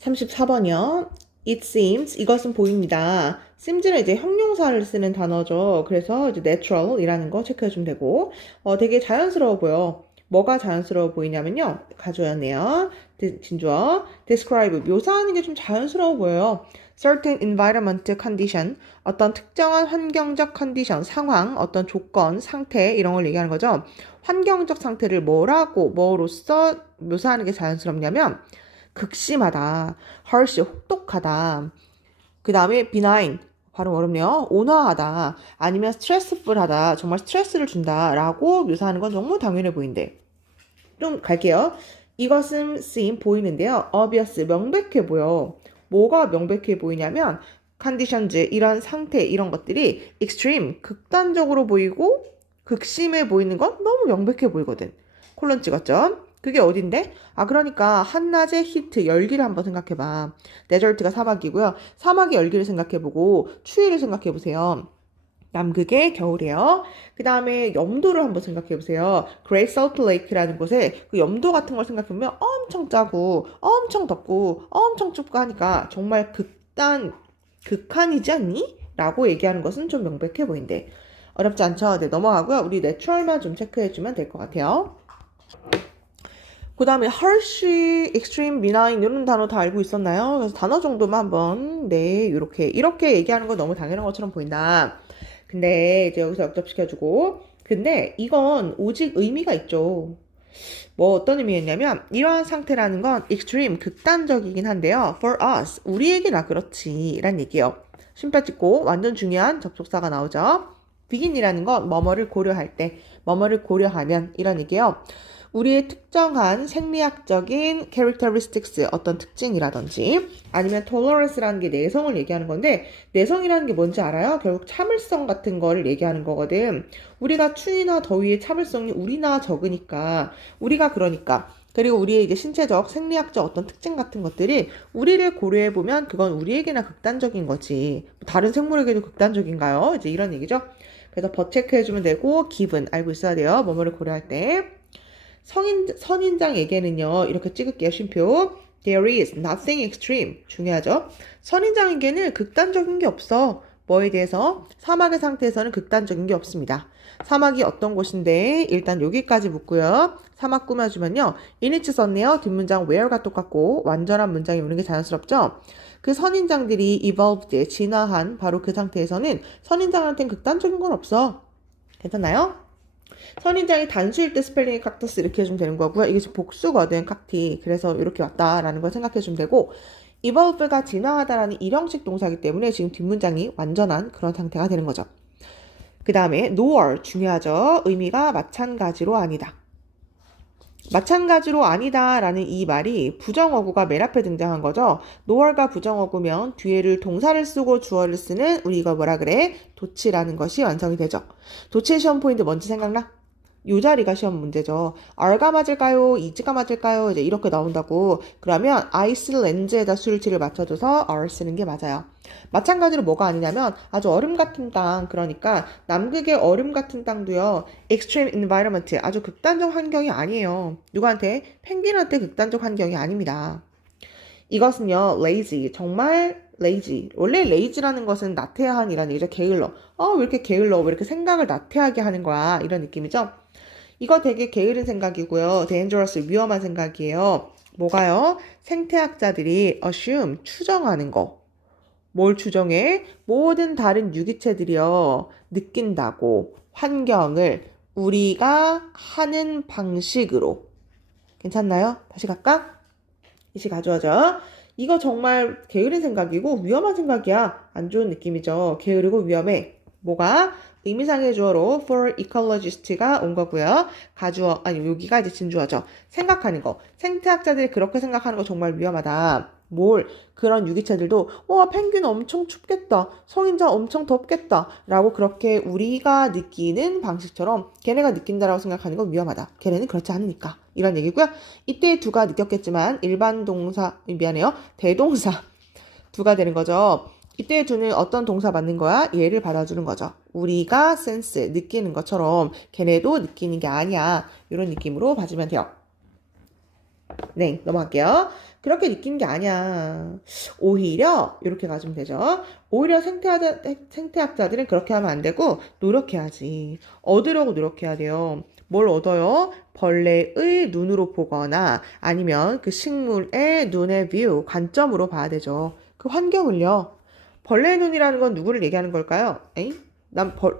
34번이요. It seems, 이것은 보입니다. seems는 이제 형용사를 쓰는 단어죠. 그래서 이제 natural이라는 거 체크해주면 되고, 되게 자연스러워 보여. 뭐가 자연스러워 보이냐면요. 가져왔네요. 진주어. describe, 묘사하는 게 좀 자연스러워 보여요. certain environment condition, 어떤 특정한 환경적 컨디션, 상황, 어떤 조건, 상태, 이런 걸 얘기하는 거죠. 환경적 상태를 뭐로써 묘사하는 게 자연스럽냐면, 극심하다, harsh, 혹독하다. 그 다음에 benign, 발음 어렵네요. 온화하다, 아니면 stressful하다, 정말 스트레스를 준다라고 묘사하는 건 정말 당연해 보인대. 좀 갈게요. 이것은 seem, 보이는데요. obvious, 명백해 보여. 뭐가 명백해 보이냐면 conditions, 이런 상태, 이런 것들이 extreme, 극단적으로 보이고 극심해 보이는 건 너무 명백해 보이거든. 콜론 찍었죠? 그게 어딘데? 그러니까 한낮의 히트, 열기를 한번 생각해봐. 데절트가 사막이고요. 사막의 열기를 생각해보고 추위를 생각해보세요. 남극의 겨울이에요. 그 다음에 염도를 한번 생각해보세요. Great Salt Lake라는 곳에 그 염도 같은 걸 생각해보면 엄청 짜고 엄청 덥고 엄청 춥고 하니까 정말 극한이지 않니? 라고 얘기하는 것은 좀 명백해 보인대. 어렵지 않죠? 네, 넘어가고요. 우리 내추럴만 좀 체크해주면 될 것 같아요. 그 다음에 harsh, extreme, benign 이런 단어 다 알고 있었나요? 그래서 단어 정도만 한번 이렇게 얘기하는 거 너무 당연한 것처럼 보인다. 근데 이제 여기서 역접시켜주고, 근데 이건 오직 의미가 있죠. 뭐 어떤 의미였냐면 이러한 상태라는 건 extreme, 극단적이긴 한데요. for us, 우리에게나 그렇지 란 얘기예요. 쉼표 찍고 완전 중요한 접속사가 나오죠. begin이라는 건 뭐뭐를 고려할 때, 뭐뭐를 고려하면 이런 얘기예요. 우리의 특정한 생리학적인 characteristics, 어떤 특징이라든지 아니면 tolerance라는 게 내성을 얘기하는 건데, 내성이라는 게 뭔지 알아요? 결국 참을성 같은 거를 얘기하는 거거든. 우리가 추위나 더위의 참을성이 우리나 적으니까, 우리가 그러니까, 그리고 우리의 이제 신체적, 생리학적 어떤 특징 같은 것들이 우리를 고려해보면 그건 우리에게나 극단적인 거지. 다른 생물에게도 극단적인가요? 이제 이런 얘기죠. 그래서 버 체크해주면 되고, 기분 알고 있어야 돼요. 뭐뭐를 고려할 때. 선인장에게는요, 이렇게 찍을게요, 쉼표. There is nothing extreme. 중요하죠? 선인장에게는 극단적인 게 없어. 뭐에 대해서? 사막의 상태에서는 극단적인 게 없습니다. 사막이 어떤 곳인데, 일단 여기까지 묻고요. 사막 꾸며주면요. init 썼네요. 뒷문장 where가 똑같고, 완전한 문장이 오는 게 자연스럽죠? 그 선인장들이 evolved, 진화한 바로 그 상태에서는 선인장한테는 극단적인 건 없어. 괜찮나요? 선인장이 단수일 때 스펠링이 칵터스 이렇게 해주면 되는 거고요. 이게 지금 복수거든, 칵티. 그래서 이렇게 왔다라는 걸 생각해주면 되고, evolve가 진화하다라는 일형식 동사이기 때문에 지금 뒷문장이 완전한 그런 상태가 되는 거죠. 그 다음에 nor, 중요하죠. 의미가 마찬가지로 아니다. 마찬가지로 아니다라는 이 말이 부정어구가 맨 앞에 등장한 거죠. nor가 부정어구면 뒤에를 동사를 쓰고 주어를 쓰는 우리 이거 뭐라 그래? 도치라는 것이 완성이 되죠. 도치의 시험 포인트 뭔지 생각나? 요 자리가 시험 문제죠. R가 맞을까요? Is가 맞을까요? 이제 이렇게 나온다고. 그러면 아이슬란드에다 수일치를 맞춰줘서 R 쓰는 게 맞아요. 마찬가지로 뭐가 아니냐면 아주 얼음 같은 땅, 그러니까 남극의 얼음 같은 땅도요. extreme environment, 아주 극단적 환경이 아니에요. 누구한테? 펭귄한테 극단적 환경이 아닙니다. 이것은요, lazy, 정말 lazy. 원래 lazy라는 것은 나태한이라는 얘기죠. 게을러. 왜 이렇게 게을러? 왜 이렇게 생각을 나태하게 하는 거야? 이런 느낌이죠. 이거 되게 게으른 생각이고요. dangerous, 위험한 생각이에요. 뭐가요? 생태학자들이 assume, 추정하는 거. 뭘 추정해? 모든 다른 유기체들이요. 느낀다고 환경을 우리가 하는 방식으로. 괜찮나요? 다시 갈까? 이시 가져와줘. 이거 정말 게으른 생각이고 위험한 생각이야. 안 좋은 느낌이죠. 게으르고 위험해. 뭐가? 의미상의 주어로 for ecologist가 온 거고요. 가주어, 아니 여기가 이제 진주어죠. 생각하는 거. 생태학자들이 그렇게 생각하는 거 정말 위험하다. 그런 유기체들도 펭귄 엄청 춥겠다. 성인장 엄청 덥겠다. 라고 그렇게 우리가 느끼는 방식처럼 걔네가 느낀다라고 생각하는 건 위험하다. 걔네는 그렇지 않으니까. 이런 얘기고요. 이때 두가 느꼈겠지만 일반 동사, 미안해요. 대동사 두가 되는 거죠. 이때 두는 어떤 동사 받는 거야? 얘를 받아주는 거죠. 우리가 센스, 느끼는 것처럼 걔네도 느끼는 게 아니야. 이런 느낌으로 봐주면 돼요. 네, 넘어갈게요. 그 그렇게 느낀 게 아니야. 오히려 이렇게 가지면 되죠. 오히려 생태학자들은 그렇게 하면 안 되고 노력해야지. 얻으려고 노력해야 돼요. 뭘 얻어요? 벌레의 눈으로 보거나 아니면 그 식물의 눈의 뷰, 관점으로 봐야 되죠. 그 환경을요. 벌레의 눈이라는 건 누구를 얘기하는 걸까요? 에이?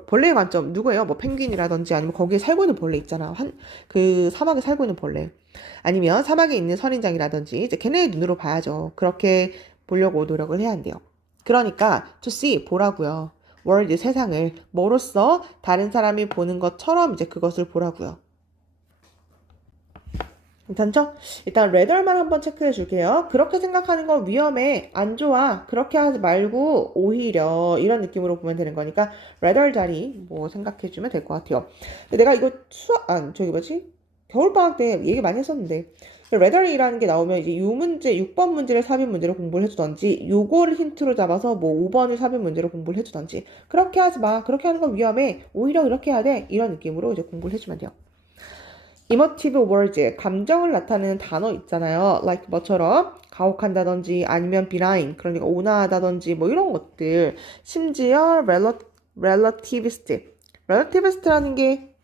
벌레의 관점 누구예요? 뭐 펭귄이라든지 아니면 거기에 살고 있는 벌레 있잖아. 그 사막에 살고 있는 벌레. 아니면 사막에 있는 선인장이라든지 이제 걔네의 눈으로 봐야죠. 그렇게 보려고 노력을 해야 한대요. 그러니까 to see 보라고요. world 세상을 뭐로써 다른 사람이 보는 것처럼 이제 그것을 보라고요. 괜찮죠? 일단 rather만 한번 체크해 줄게요. 그렇게 생각하는 건 위험해. 안 좋아. 그렇게 하지 말고 오히려 이런 느낌으로 보면 되는 거니까 rather 자리 뭐 생각해 주면 될 것 같아요. 근데 내가 이거 저기 뭐지? 겨울방학 때 얘기 많이 했었는데 rather이라는 게 나오면 이제 요 문제 6번 문제를 삽입 문제로 공부를 해주던지 요거를 힌트로 잡아서 뭐 5번을 삽입 문제로 공부를 해주던지 그렇게 하지 마. 그렇게 하는 건 위험해. 오히려 그렇게 해야 돼. 이런 느낌으로 이제 공부를 해주면 돼요. emotive words, 감정을 나타내는 단어 있잖아요. like 뭐처럼 가혹한다든지 아니면 benign, 그러니까 온화하다든지 뭐 이런 것들. 심지어 relativist. relativist라는 게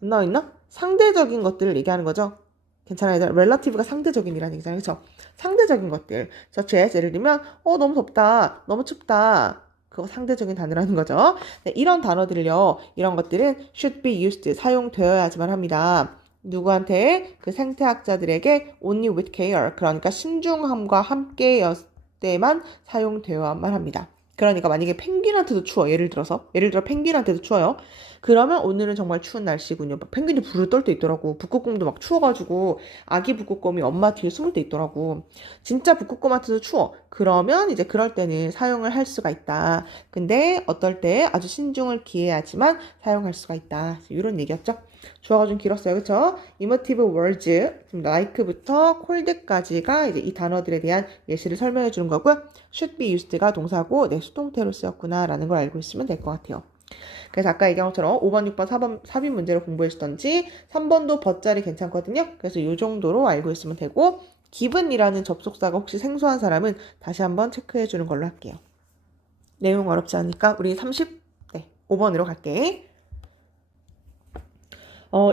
안 나와 있나? 상대적인 것들을 얘기하는 거죠. 괜찮아요. relative가 상대적인이라는 얘기잖아요. 그렇죠? 상대적인 것들. such as 예를 들면 너무 덥다. 너무 춥다. 그거 상대적인 단어라는 거죠. 네, 이런 단어들을요. 이런 것들은 should be used 사용되어야지만 합니다. 누구한테? 그 생태학자들에게 only with care, 그러니까 신중함과 함께였을 때만 사용되어야만 합니다. 그러니까 만약에 펭귄한테도 추워. 예를 들어 펭귄한테도 추워요. 그러면 오늘은 정말 추운 날씨군요. 펭귄이 부르르 떨 때 있더라고. 북극곰도 막 추워가지고 아기 북극곰이 엄마 뒤에 숨을 때 있더라고. 진짜 북극곰한테도 추워. 그러면 이제 그럴 때는 사용을 할 수가 있다. 근데 어떨 때 아주 신중을 기해야지만 사용할 수가 있다. 이런 얘기였죠. 주어가 좀 길었어요. 그쵸? emotive words, like부터 cold까지가 이제 이 단어들에 대한 예시를 설명해 주는 거고요. should be used가 동사고 내 수동태로 쓰였구나 라는 걸 알고 있으면 될 것 같아요. 그래서 아까 얘기한 것처럼 5번, 6번, 4번 삽입 문제를 공부해 주던지 3번도 버자리 괜찮거든요. 그래서 이 정도로 알고 있으면 되고 given이라는 접속사가 혹시 생소한 사람은 다시 한번 체크해 주는 걸로 할게요. 내용 어렵지 않으니까 우리 5번으로 갈게.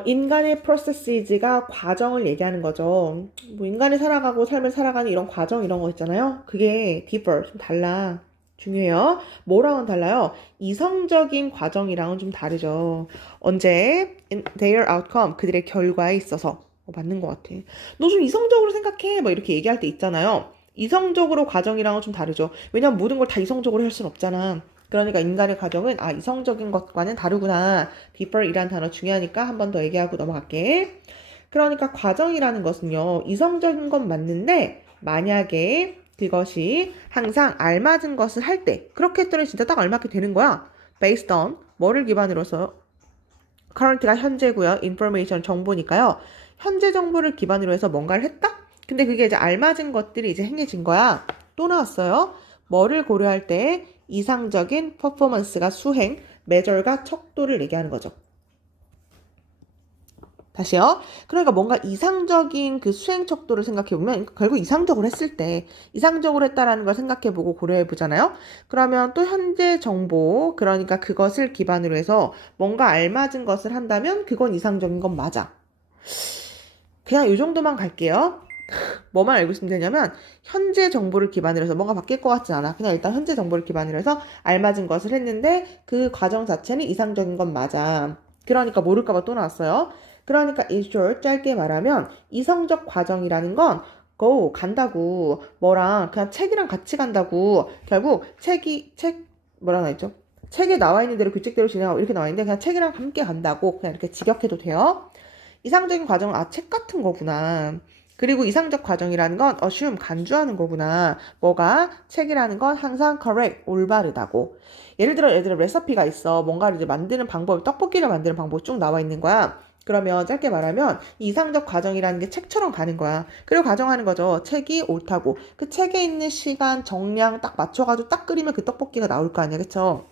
인간의 processes가 과정을 얘기하는 거죠. 뭐 인간이 살아가고 삶을 살아가는 이런 과정 이런 거 있잖아요. 그게 differ, 좀 달라. 중요해요. 뭐랑은 달라요? 이성적인 과정이랑은 좀 다르죠. 언제? In their outcome, 그들의 결과에 있어서. 맞는 것 같아. 너 좀 이성적으로 생각해. 뭐 이렇게 얘기할 때 있잖아요. 이성적으로 과정이랑은 좀 다르죠. 왜냐면 모든 걸 다 이성적으로 할 순 없잖아. 그러니까 인간의 과정은 이성적인 것과는 다르구나. differ이란 단어 중요하니까 한 번 더 얘기하고 넘어갈게. 그러니까 과정이라는 것은요. 이성적인 건 맞는데 만약에 그것이 항상 알맞은 것을 할 때 그렇게 했더니 진짜 딱 알맞게 되는 거야. based on 뭐를 기반으로서 current가 현재고요. information 정보니까요. 현재 정보를 기반으로 해서 뭔가를 했다? 근데 그게 이제 알맞은 것들이 이제 행해진 거야. 또 나왔어요. 뭐를 고려할 때 이상적인 퍼포먼스가 수행, measure가 척도를 얘기하는 거죠. 다시요. 그러니까 뭔가 이상적인 그 수행 척도를 생각해보면 결국 이상적으로 했을 때 이상적으로 했다라는 걸 생각해보고 고려해보잖아요. 그러면 또 현재 정보, 그러니까 그것을 기반으로 해서 뭔가 알맞은 것을 한다면 그건 이상적인 건 맞아. 그냥 이 정도만 갈게요. 뭐만 알고 있으면 되냐면 현재 정보를 기반으로 해서 뭔가 바뀔 것 같진 않아. 그냥 일단 현재 정보를 기반으로 해서 알맞은 것을 했는데 그 과정 자체는 이상적인 건 맞아. 그러니까 모를까 봐 또 나왔어요. 그러니까 in short 짧게 말하면 이성적 과정이라는 건 go 간다고 뭐랑 그냥 책이랑 같이 간다고 결국 뭐라 나있죠? 책에 나와 있는 대로 규칙대로 진행하고 이렇게 나와 있는데 그냥 책이랑 함께 간다고 그냥 이렇게 직역해도 돼요. 이상적인 과정은 책 같은 거구나. 그리고 이상적 과정이라는 건 assume 간주하는 거구나. 뭐가? 책이라는 건 항상 correct 올바르다고. 예를 들어 레시피가 있어. 뭔가를 이제 만드는 방법, 떡볶이를 만드는 방법이 쭉 나와 있는 거야. 그러면 짧게 말하면 이상적 과정이라는 게 책처럼 가는 거야. 그리고 가정하는 거죠. 책이 옳다고. 그 책에 있는 시간, 정량 딱 맞춰가지고 딱 끓이면 그 떡볶이가 나올 거 아니야. 그쵸?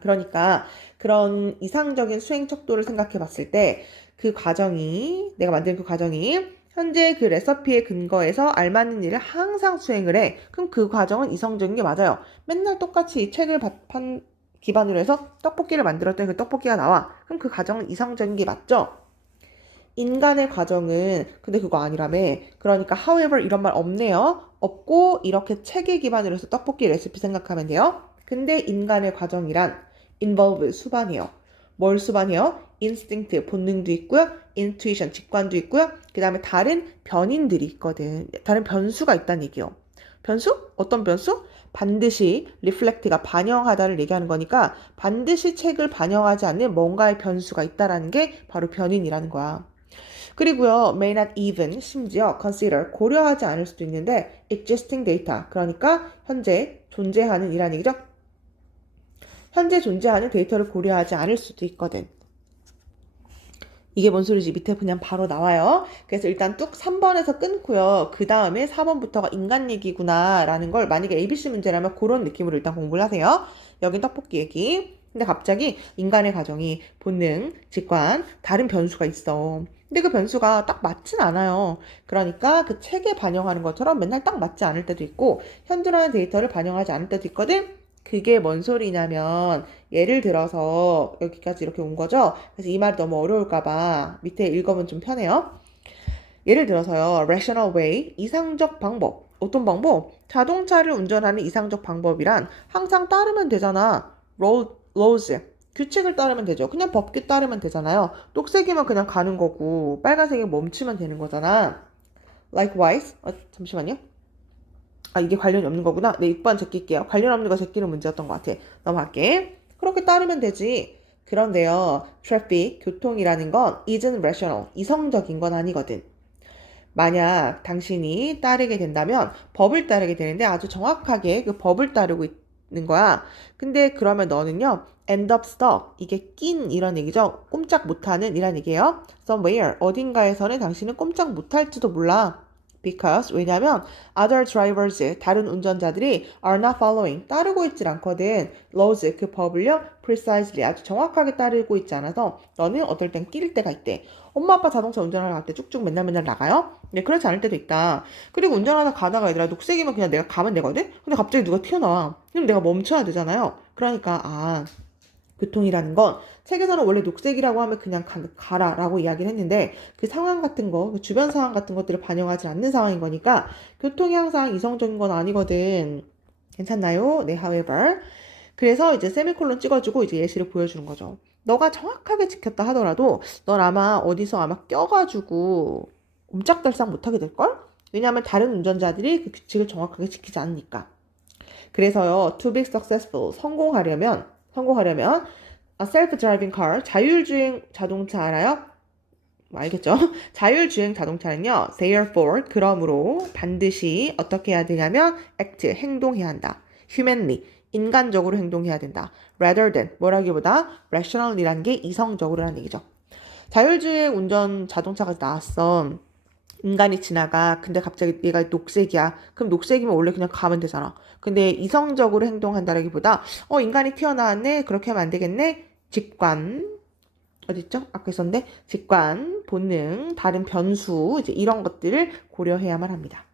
그러니까 그런 이상적인 수행 척도를 생각해 봤을 때 그 과정이, 내가 만든 그 과정이 현재 그 레시피에 근거해서 알맞는 일을 항상 수행을 해. 그럼 그 과정은 이성적인 게 맞아요. 맨날 똑같이 이 책을 기반으로 해서 떡볶이를 만들었더니 그 떡볶이가 나와. 그럼 그 과정은 이성적인 게 맞죠? 인간의 과정은 근데 그거 아니라며. 그러니까 however 이런 말 없네요. 없고 이렇게 책에 기반으로 해서 떡볶이 레시피 생각하면 돼요. 근데 인간의 과정이란 involve 수반해요. 뭘 수반해요? instinct 본능도 있고요. intuition 직관도 있고요. 그 다음에 다른 변인들이 있거든. 다른 변수가 있다는 얘기예요. 변수? 어떤 변수? 반드시 reflect가 반영하다를 얘기하는 거니까 반드시 책을 반영하지 않는 뭔가의 변수가 있다라는 게 바로 변인이라는 거야. 그리고요, may not even, 심지어 consider, 고려하지 않을 수도 있는데 existing data, 그러니까 현재 존재하는 이란 얘기죠. 현재 존재하는 데이터를 고려하지 않을 수도 있거든. 이게 뭔 소리지? 밑에 그냥 바로 나와요. 그래서 일단 뚝 3번에서 끊고요. 그 다음에 4번부터가 인간 얘기구나 라는 걸 만약에 ABC 문제라면 그런 느낌으로 일단 공부를 하세요. 여긴 떡볶이 얘기. 근데 갑자기 인간의 가정이 본능, 직관, 다른 변수가 있어. 근데 그 변수가 딱 맞진 않아요. 그러니까 그 책에 반영하는 것처럼 맨날 딱 맞지 않을 때도 있고 현존하는 데이터를 반영하지 않을 때도 있거든. 그게 뭔 소리냐면 예를 들어서 여기까지 이렇게 온 거죠. 그래서 이 말이 너무 어려울까봐 밑에 읽으면 좀 편해요. 예를 들어서요. rational way, 이상적 방법. 어떤 방법? 자동차를 운전하는 이상적 방법이란 항상 따르면 되잖아. laws. 규칙을 따르면 되죠. 그냥 법규 따르면 되잖아요. 녹색이면 그냥 가는 거고 빨간색이 멈추면 되는 거잖아. Likewise. 잠시만요. 이게 관련이 없는 거구나. 네, 6번 제낄게요. 관련 없는 거 제끼는 문제였던 것 같아. 넘어갈게. 그렇게 따르면 되지. 그런데요, traffic, 교통이라는 건 isn't rational, 이성적인 건 아니거든. 만약 당신이 따르게 된다면 법을 따르게 되는데 아주 정확하게 그 법을 따르고 있는 거야. 근데 그러면 너는요, end up stuck, 이게 낀 이런 얘기죠. 꼼짝 못하는 이란 얘기예요. somewhere, 어딘가에서는 당신은 꼼짝 못할지도 몰라. Because, 왜냐면 other drivers, 다른 운전자들이 are not following, 따르고 있질 않거든. laws, 그 법을요, precisely, 아주 정확하게 따르고 있지 않아서 너는 어떨 땐 끼릴 때가 있대. 엄마 아빠 자동차 운전하러 갈 때 쭉쭉 맨날 나가요? 네, 그렇지 않을 때도 있다. 그리고 운전하다 가다가 얘들아 녹색이면 그냥 내가 가면 되거든? 근데 갑자기 누가 튀어나와. 그럼 내가 멈춰야 되잖아요. 그러니까 교통이라는 건 책에서는 원래 녹색이라고 하면 그냥 가라라고 이야기를 했는데 그 상황 같은 거, 그 주변 상황 같은 것들을 반영하지 않는 상황인 거니까 교통이 항상 이성적인 건 아니거든. 괜찮나요? 네, however. 그래서 이제 세미콜론 찍어주고 이제 예시를 보여주는 거죠. 너가 정확하게 지켰다 하더라도 넌 아마 어디서 껴가지고 옴짝달싹 못하게 될걸? 왜냐하면 다른 운전자들이 그 규칙을 정확하게 지키지 않으니까. 그래서요, to be successful, 성공하려면 a self-driving car, 자율주행 자동차 알아요? 알겠죠? 자율주행 자동차는요, therefore, 그러므로 반드시 어떻게 해야 되냐면 act, 행동해야 한다. humanly, 인간적으로 행동해야 된다. rather than, 뭐라기보다 rational이라는 게 이성적으로라는 얘기죠. 자율주행 운전 자동차가 나왔어. 인간이 지나가. 근데 갑자기 얘가 녹색이야. 그럼 녹색이면 원래 그냥 가면 되잖아. 근데 이성적으로 행동한다라기보다 인간이 튀어나왔네. 그렇게 하면 안 되겠네. 직관. 어딨죠? 아까 있었는데 직관, 본능, 다른 변수 이제 이런 것들을 고려해야만 합니다.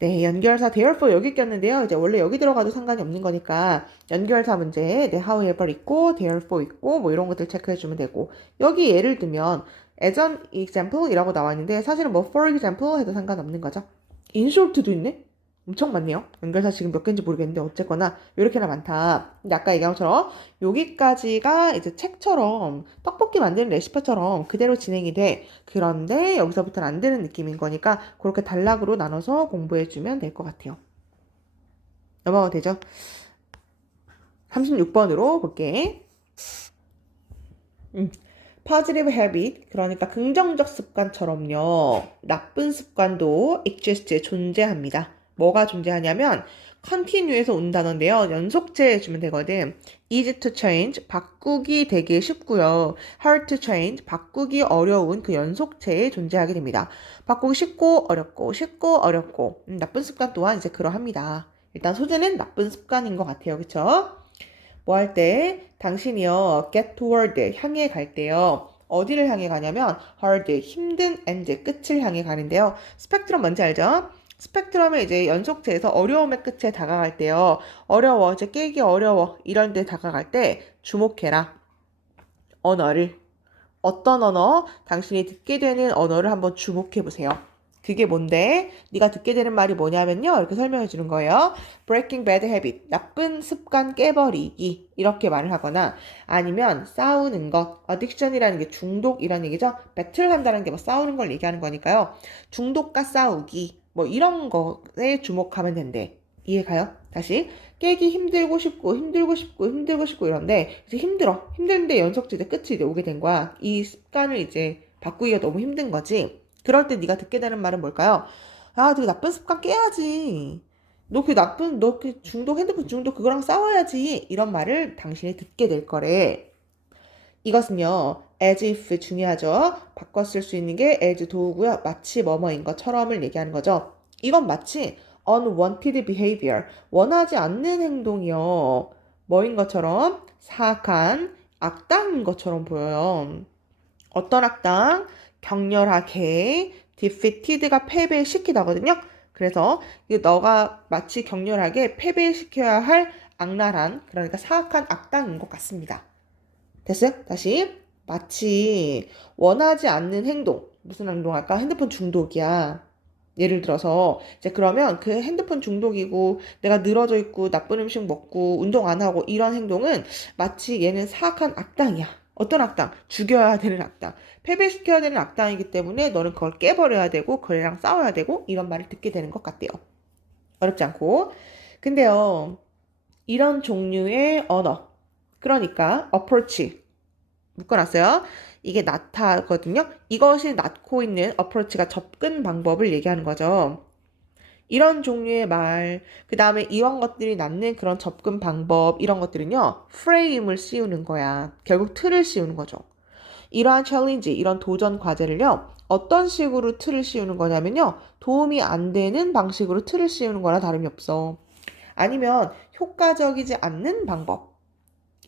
네, 연결사 therefore 여기 꼈는데요. 이제 원래 여기 들어가도 상관이 없는 거니까 연결사 문제, 네, however 있고 therefore 있고 뭐 이런 것들 체크해 주면 되고 여기 예를 들면 as an example이라고 나와 있는데 사실은 뭐 for example 해도 상관없는 거죠. in short도 있네? 엄청 많네요. 연결사 지금 몇 개인지 모르겠는데 어쨌거나 이렇게나 많다. 근데 아까 얘기한 것처럼 여기까지가 이제 책처럼 떡볶이 만드는 레시피처럼 그대로 진행이 돼. 그런데 여기서부터는 안 되는 느낌인 거니까 그렇게 단락으로 나눠서 공부해주면 될 것 같아요. 넘어가도 되죠? 36번으로 볼게. positive habit, 그러니까 긍정적 습관처럼요. 나쁜 습관도 exist, 존재합니다. 뭐가 존재하냐면 continue에서 온 단어인데요. 연속체 해주면 되거든. easy to change, 바꾸기 되게 쉽고요. hard to change, 바꾸기 어려운 그 연속체에 존재하게 됩니다. 바꾸기 쉽고 어렵고 나쁜 습관 또한 이제 그러합니다. 일단 소재는 나쁜 습관인 것 같아요. 그쵸? 뭐 할 때 당신이요 get toward 향해 갈 때요 어디를 향해 가냐면 hard, 힘든 end, 끝을 향해 가는데요. 스펙트럼 뭔지 알죠? 스펙트럼은 이제 연속체에서 어려움의 끝에 다가갈 때요. 어려워, 이제 깨기 어려워 이런 데 다가갈 때 주목해라. 언어를. 어떤 언어? 당신이 듣게 되는 언어를 한번 주목해 보세요. 그게 뭔데? 네가 듣게 되는 말이 뭐냐면요. 이렇게 설명해 주는 거예요. Breaking bad habit. 나쁜 습관 깨버리기. 이렇게 말을 하거나 아니면 싸우는 것. Addiction이라는 게 중독이라는 얘기죠. 배틀 한다는 게 뭐 싸우는 걸 얘기하는 거니까요. 중독과 싸우기. 뭐 이런 거에 주목하면 된대. 이해가요? 다시. 깨기 힘들고 싶고 힘들고 싶고 힘들고 싶고 이런데 이제 힘들어. 힘든데 연속지대 끝이 이제 오게 된 거야. 이 습관을 이제 바꾸기가 너무 힘든 거지. 그럴 때 네가 듣게 되는 말은 뭘까요? 아, 그 나쁜 습관 깨야지. 너 그 중독, 핸드폰 중독 그거랑 싸워야지. 이런 말을 당신이 듣게 될 거래. 이것은요, as if 중요하죠. 바꿔 쓸 수 있는 게 as 도구고요. 마치 뭐뭐인 것처럼을 얘기하는 거죠. 이건 마치 unwanted behavior, 원하지 않는 행동이요. 뭐인 것처럼 사악한 악당인 것처럼 보여요. 어떤 악당? 격렬하게 defeated가 패배시키다거든요. 그래서 너가 마치 격렬하게 패배시켜야 할 악랄한, 그러니까 사악한 악당인 것 같습니다. 됐어요? 다시. 마치 원하지 않는 행동. 무슨 행동할까? 핸드폰 중독이야. 예를 들어서 이제 그러면 그 핸드폰 중독이고 내가 늘어져 있고 나쁜 음식 먹고 운동 안 하고 이런 행동은 마치 얘는 사악한 악당이야. 어떤 악당? 죽여야 되는 악당. 패배시켜야 되는 악당이기 때문에 너는 그걸 깨버려야 되고 그래랑 싸워야 되고 이런 말을 듣게 되는 것 같대요. 어렵지 않고. 근데요. 이런 종류의 언어. 그러니까 approach 묶어놨어요. 이게 나타거든요. 이것이 낳고 있는 approach가 접근 방법을 얘기하는 거죠. 이런 종류의 말, 그 다음에 이런 것들이 낳는 그런 접근 방법, 이런 것들은요, 프레임을 씌우는 거야. 결국 틀을 씌우는 거죠. 이러한 챌린지, 이런 도전 과제를요, 어떤 식으로 틀을 씌우는 거냐면요, 도움이 안 되는 방식으로 틀을 씌우는 거나 다름이 없어. 아니면 효과적이지 않는 방법.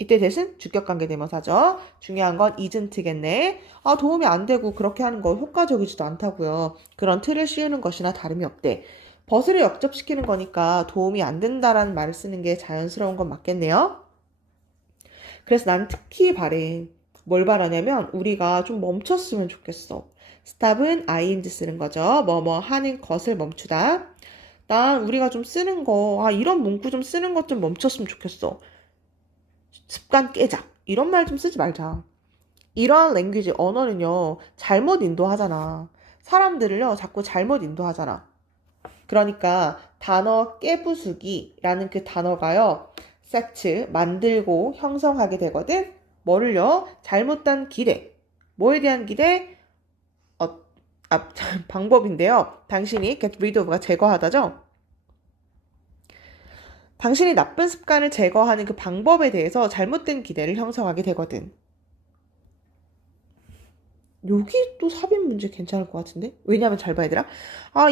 이때 대신 주격관계대명사죠. 중요한 건 isn't겠네. 아, 도움이 안 되고 그렇게 하는 거 효과적이지도 않다고요. 그런 틀을 씌우는 것이나 다름이 없대. 벗을 역접시키는 거니까 도움이 안 된다라는 말을 쓰는 게 자연스러운 건 맞겠네요. 그래서 난 특히 바래. 뭘 바라냐면 우리가 좀 멈췄으면 좋겠어. stop은 ing 쓰는 거죠. 뭐뭐 하는 것을 멈추다. 난 우리가 좀 쓰는 거, 이런 문구 좀 쓰는 것 좀 멈췄으면 좋겠어. 습관 깨자. 이런 말 좀 쓰지 말자. 이러한 랭귀지, 언어는요, 잘못 인도하잖아. 사람들을요, 자꾸 잘못 인도하잖아. 그러니까 단어 깨부수기라는 그 단어가요, set, 만들고 형성하게 되거든. 뭐를요? 잘못된 기대. 뭐에 대한 기대? 방법인데요. 당신이 get rid of가 제거하다죠? 당신이 나쁜 습관을 제거하는 그 방법에 대해서 잘못된 기대를 형성하게 되거든. 여기 또 삽입 문제 괜찮을 것 같은데? 왜냐면 잘 봐야 되라.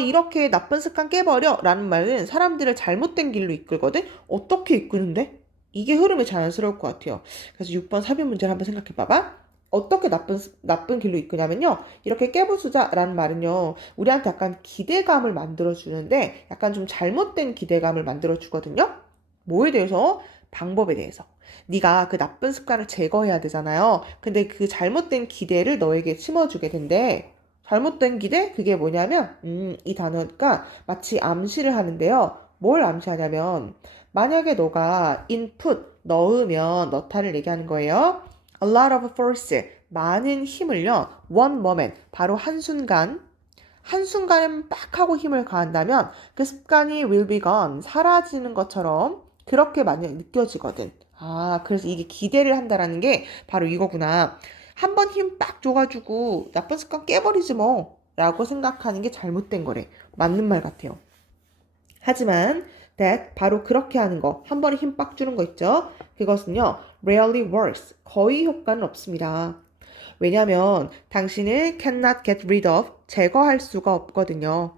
이렇게 나쁜 습관 깨버려 라는 말은 사람들을 잘못된 길로 이끌거든? 어떻게 이끄는데? 이게 흐름이 자연스러울 것 같아요. 그래서 6번 삽입 문제를 한번 생각해 봐봐. 어떻게 나쁜 길로 이끄냐면요. 이렇게 깨부수자 라는 말은요. 우리한테 약간 기대감을 만들어주는데 약간 좀 잘못된 기대감을 만들어주거든요. 뭐에 대해서? 방법에 대해서. 네가 그 나쁜 습관을 제거해야 되잖아요. 근데 그 잘못된 기대를 너에게 심어주게 된대. 잘못된 기대? 그게 뭐냐면 이 단어가 마치 암시를 하는데요. 뭘 암시하냐면 만약에 너가 input 넣으면 넣다를 얘기하는 거예요. A lot of force 많은 힘을요. one moment 바로 한순간에 빡 하고 힘을 가한다면 그 습관이 will be gone 사라지는 것처럼 그렇게 많이 느껴지거든. 그래서 이게 기대를 한다라는 게 바로 이거구나. 한 번 힘 빡 줘가지고 나쁜 습관 깨버리지 뭐. 라고 생각하는 게 잘못된 거래. 맞는 말 같아요. 하지만 that 바로 그렇게 하는 거, 한 번에 힘 빡 주는 거 있죠? 그것은요, rarely works. 거의 효과는 없습니다. 왜냐면 당신은 cannot get rid of, 제거할 수가 없거든요.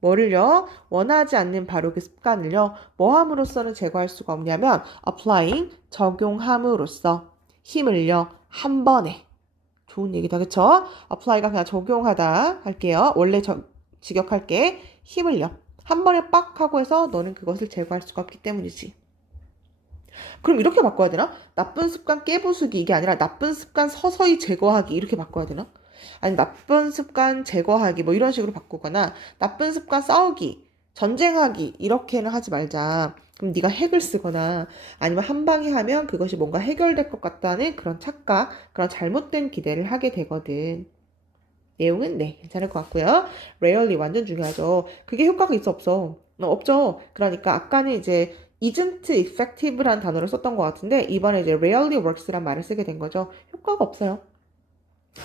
뭐를요? 원하지 않는 바로 그 습관을요. 뭐 함으로써는 제거할 수가 없냐면 applying, 적용함으로써 힘을요. 한 번에 좋은 얘기다, 그쵸? apply가 그냥 적용하다 할게요. 원래 직역할게. 힘을요. 한 번에 빡 하고 해서 너는 그것을 제거할 수가 없기 때문이지. 그럼 이렇게 바꿔야 되나? 나쁜 습관 깨부수기 이게 아니라 나쁜 습관 서서히 제거하기 이렇게 바꿔야 되나? 아니 나쁜 습관 제거하기 뭐 이런 식으로 바꾸거나 나쁜 습관 싸우기, 전쟁하기 이렇게는 하지 말자. 그럼 네가 핵을 쓰거나 아니면 한 방에 하면 그것이 뭔가 해결될 것 같다는 그런 착각, 그런 잘못된 기대를 하게 되거든. 내용은 네, 괜찮을 것 같고요. rarely 완전 중요하죠. 그게 효과가 있어 없어? 없죠. 그러니까 아까는 이제 isn't effective란 단어를 썼던 것 같은데 이번에 이제 rarely works란 말을 쓰게 된 거죠. 효과가 없어요.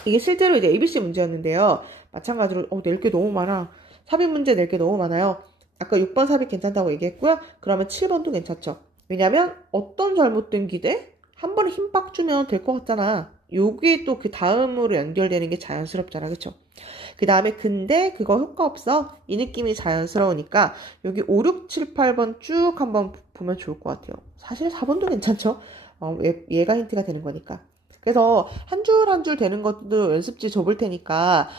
이게 실제로 이제 ABC 문제였는데요. 마찬가지로 낼 게 너무 많아. 삽입 문제 낼 게 너무 많아요. 아까 6번 삽입 괜찮다고 얘기했고요. 그러면 7번도 괜찮죠. 왜냐면 어떤 잘못된 기대? 한 번에 힘 빡 주면 될 것 같잖아. 요게 또 그 다음으로 연결되는 게 자연스럽잖아. 그쵸? 그 다음에 근데 그거 효과 없어. 이 느낌이 자연스러우니까 여기 5, 6, 7, 8번 쭉 한번 보면 좋을 것 같아요. 사실 4번도 괜찮죠? 얘가 힌트가 되는 거니까. 그래서 한 줄 한 줄 되는 것도 연습지 줘볼 테니까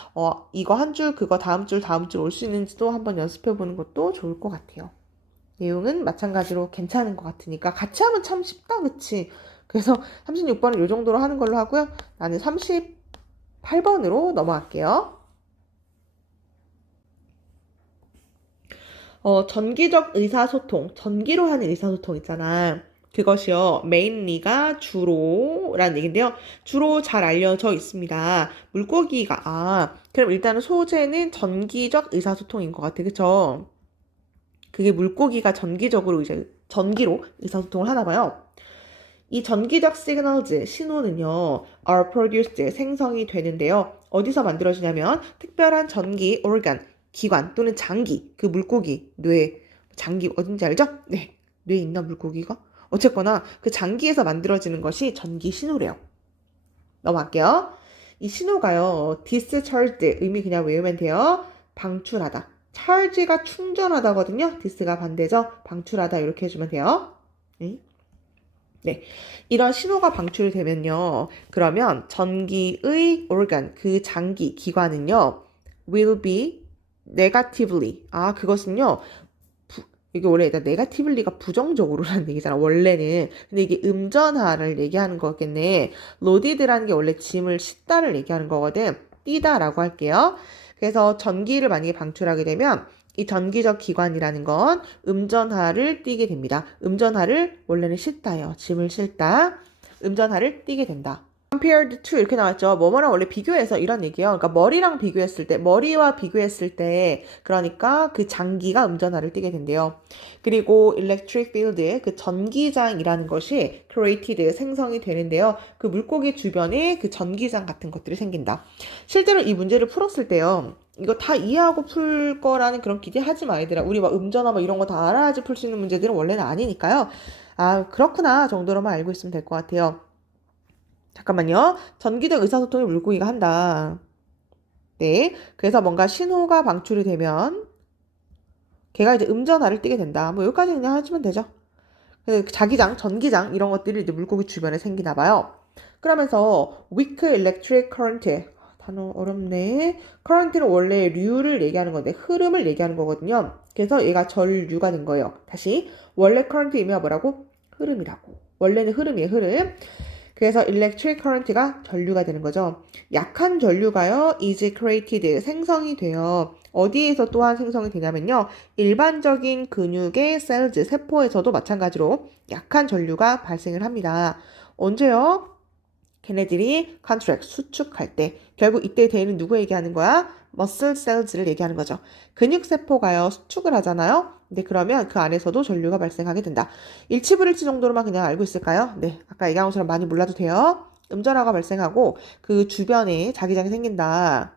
이거 한 줄 그거 다음 줄 올 수 있는지도 한번 연습해 보는 것도 좋을 것 같아요. 내용은 마찬가지로 괜찮은 것 같으니까 같이 하면 참 쉽다 그치? 그래서 36번은 이 정도로 하는 걸로 하고요. 나는 38번으로 넘어갈게요. 전기적 의사소통, 전기로 하는 의사소통 있잖아. 그것이요, mainly가 주로라는 얘기인데요. 주로 잘 알려져 있습니다. 물고기가, 그럼 일단은 소재는 전기적 의사소통인 것 같아. 그쵸? 그게 물고기가 전기로 의사소통을 하나 봐요. 이 전기적 signals, 신호는요, are produced, 생성이 되는데요. 어디서 만들어지냐면, 특별한 전기 organ, 기관 또는 장기, 그 물고기, 뇌, 장기 어딘지 알죠? 네, 뇌 있나 물고기가? 어쨌거나 그 장기에서 만들어지는 것이 전기 신호래요. 넘어갈게요. 이 신호가요, discharged, 의미 그냥 외우면 돼요. 방출하다. charge가 충전하다거든요. dis가 반대죠. 방출하다 이렇게 해주면 돼요. 네. 이런 신호가 방출이 되면요. 그러면 전기의 organ, 그 장기, 기관은요. will be negatively. 그것은요. 이게 원래 일단 negativelly가 부정적으로라는 얘기잖아. 원래는. 근데 이게 음전하를 얘기하는 거겠네. loaded라는 게 원래 짐을 싣다를 얘기하는 거거든. 띄다라고 할게요. 그래서 전기를 만약에 방출하게 되면 이 전기적 기관이라는 건 음전하를 띠게 됩니다. 음전하를 원래는 싣다요. 짐을 싣다. 음전하를 띠게 된다. compared to 이렇게 나왔죠. 뭐뭐랑 원래 비교해서 이런 얘기예요. 그러니까 머리와 비교했을 때 그러니까 그 장기가 음전하를 띠게 된대요. 그리고 electric field, 그 전기장이라는 것이 created, 생성이 되는데요. 그 물고기 주변에 그 전기장 같은 것들이 생긴다. 실제로 이 문제를 풀었을 때요. 이거 다 이해하고 풀 거라는 그런 기대하지 마, 얘들아. 우리 막 음전하 뭐 이런 거 다 알아야지 풀 수 있는 문제들은 원래는 아니니까요. 그렇구나 정도로만 알고 있으면 될 것 같아요. 잠깐만요. 전기적 의사소통이 물고기가 한다. 네. 그래서 뭔가 신호가 방출이 되면 걔가 이제 음전하를 띠게 된다. 뭐 여기까지 그냥 하시면 되죠. 자기장, 전기장 이런 것들이 이제 물고기 주변에 생기나 봐요. 그러면서 weak electric current, 단어 어렵네. current는 원래 류를 얘기하는 건데 흐름을 얘기하는 거거든요. 그래서 얘가 전류가 된 거예요. 다시 원래 current 의미가 뭐라고? 흐름이라고. 원래는 흐름이에요, 흐름. 그래서 electric current가 전류가 되는 거죠. 약한 전류가요, is created, 생성이 돼요. 어디에서 또한 생성이 되냐면요. 일반적인 근육의 cells, 세포에서도 마찬가지로 약한 전류가 발생을 합니다. 언제요? 걔네들이 contract, 수축할 때. 결국 이때 대는 누구 얘기하는 거야? muscle cells를 얘기하는 거죠. 근육세포가요, 수축을 하잖아요. 근데 그러면 그 안에서도 전류가 발생하게 된다. 일치불일치 정도로만 그냥 알고 있을까요? 네, 아까 얘기한 것처럼 많이 몰라도 돼요. 음전하가 발생하고 그 주변에 자기장이 생긴다.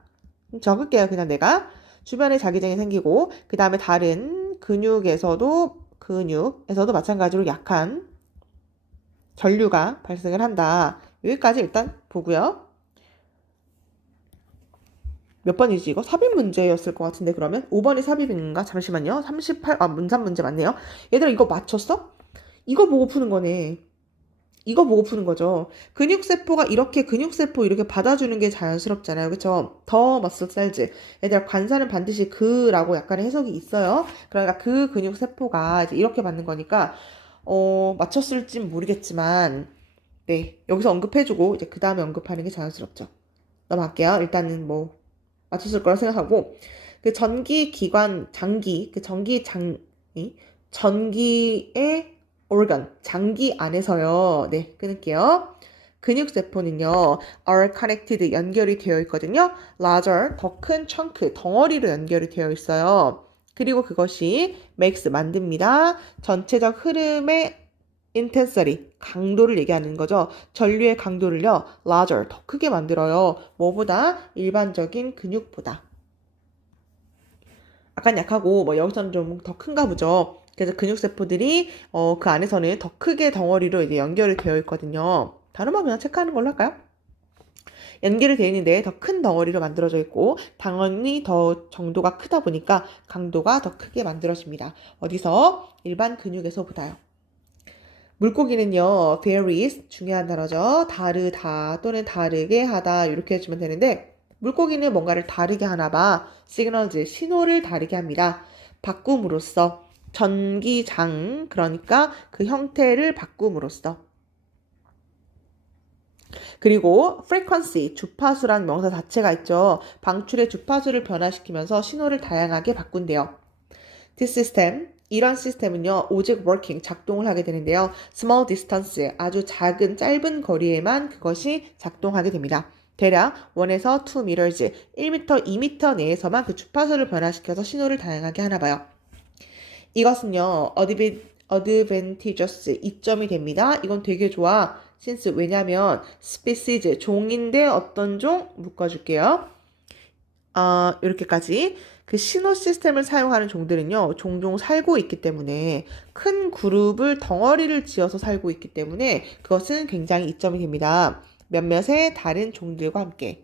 적을게요, 그냥 내가. 주변에 자기장이 생기고 그 다음에 다른 근육에서도 마찬가지로 약한 전류가 발생을 한다. 여기까지 일단 보고요. 몇 번이지 이거? 삽입 문제였을 것 같은데 그러면? 5번이 삽입인가? 잠시만요. 38, 문산 문제 맞네요. 얘들아 이거 맞췄어? 이거 보고 푸는 거네. 이거 보고 푸는 거죠. 근육세포가 이렇게 근육세포 이렇게 받아주는 게 자연스럽잖아요. 그쵸? 더 muscle cells. 얘들아, 관사는 반드시 그라고 약간의 해석이 있어요. 그러니까 그 근육세포가 이제 이렇게 받는 거니까, 맞췄을진 모르겠지만, 네. 여기서 언급해주고, 이제 그 다음에 언급하는 게 자연스럽죠. 넘어갈게요. 일단은 뭐, 맞췄을 거라 생각하고, 그 전기기관, 장기, 그 전기의 organ, 장기 안에서요. 네, 끊을게요. 근육세포는요, are connected, 연결이 되어 있거든요. larger, 더 큰 chunk, 덩어리로 연결이 되어 있어요. 그리고 그것이 makes, 만듭니다. 전체적 흐름의 intensity, 강도를 얘기하는 거죠. 전류의 강도를요, larger, 더 크게 만들어요. 뭐보다? 일반적인 근육보다. 약간 약하고 뭐 여기서는 좀 더 큰가 보죠. 그래서 근육세포들이 그 안에서는 더 크게 덩어리로 이제 연결이 되어 있거든요. 다른 말 그냥 체크하는 걸로 할까요? 연결이 되어 있는데 더 큰 덩어리로 만들어져 있고 당연히 더 정도가 크다 보니까 강도가 더 크게 만들어집니다. 어디서? 일반 근육에서보다요. 물고기는요, varies, 중요한 단어죠. 다르다 또는 다르게 하다 이렇게 해주면 되는데 물고기는 뭔가를 다르게 하나 봐. signals, 신호를 다르게 합니다. 바꿈으로써 전기장, 그러니까 그 형태를 바꿈으로써. 그리고 frequency, 주파수란 명사 자체가 있죠. 방출의 주파수를 변화시키면서 신호를 다양하게 바꾼대요. This system, 이런 시스템은요, 오직 working, 작동을 하게 되는데요. small distance, 아주 작은 짧은 거리에만 그것이 작동하게 됩니다. 대략 1에서 2meters, 1m, 2m 내에서만 그 주파수를 변화시켜서 신호를 다양하게 하나 봐요. 이것은요, advantageous, 이점이 됩니다. 이건 되게 좋아. since, 왜냐면 species, 종인데 어떤 종? 묶어줄게요. 이렇게까지. 그 신호 시스템을 사용하는 종들은요, 종종 살고 있기 때문에 큰 그룹을 덩어리를 지어서 살고 있기 때문에 그것은 굉장히 이점이 됩니다. 몇몇의 다른 종들과 함께.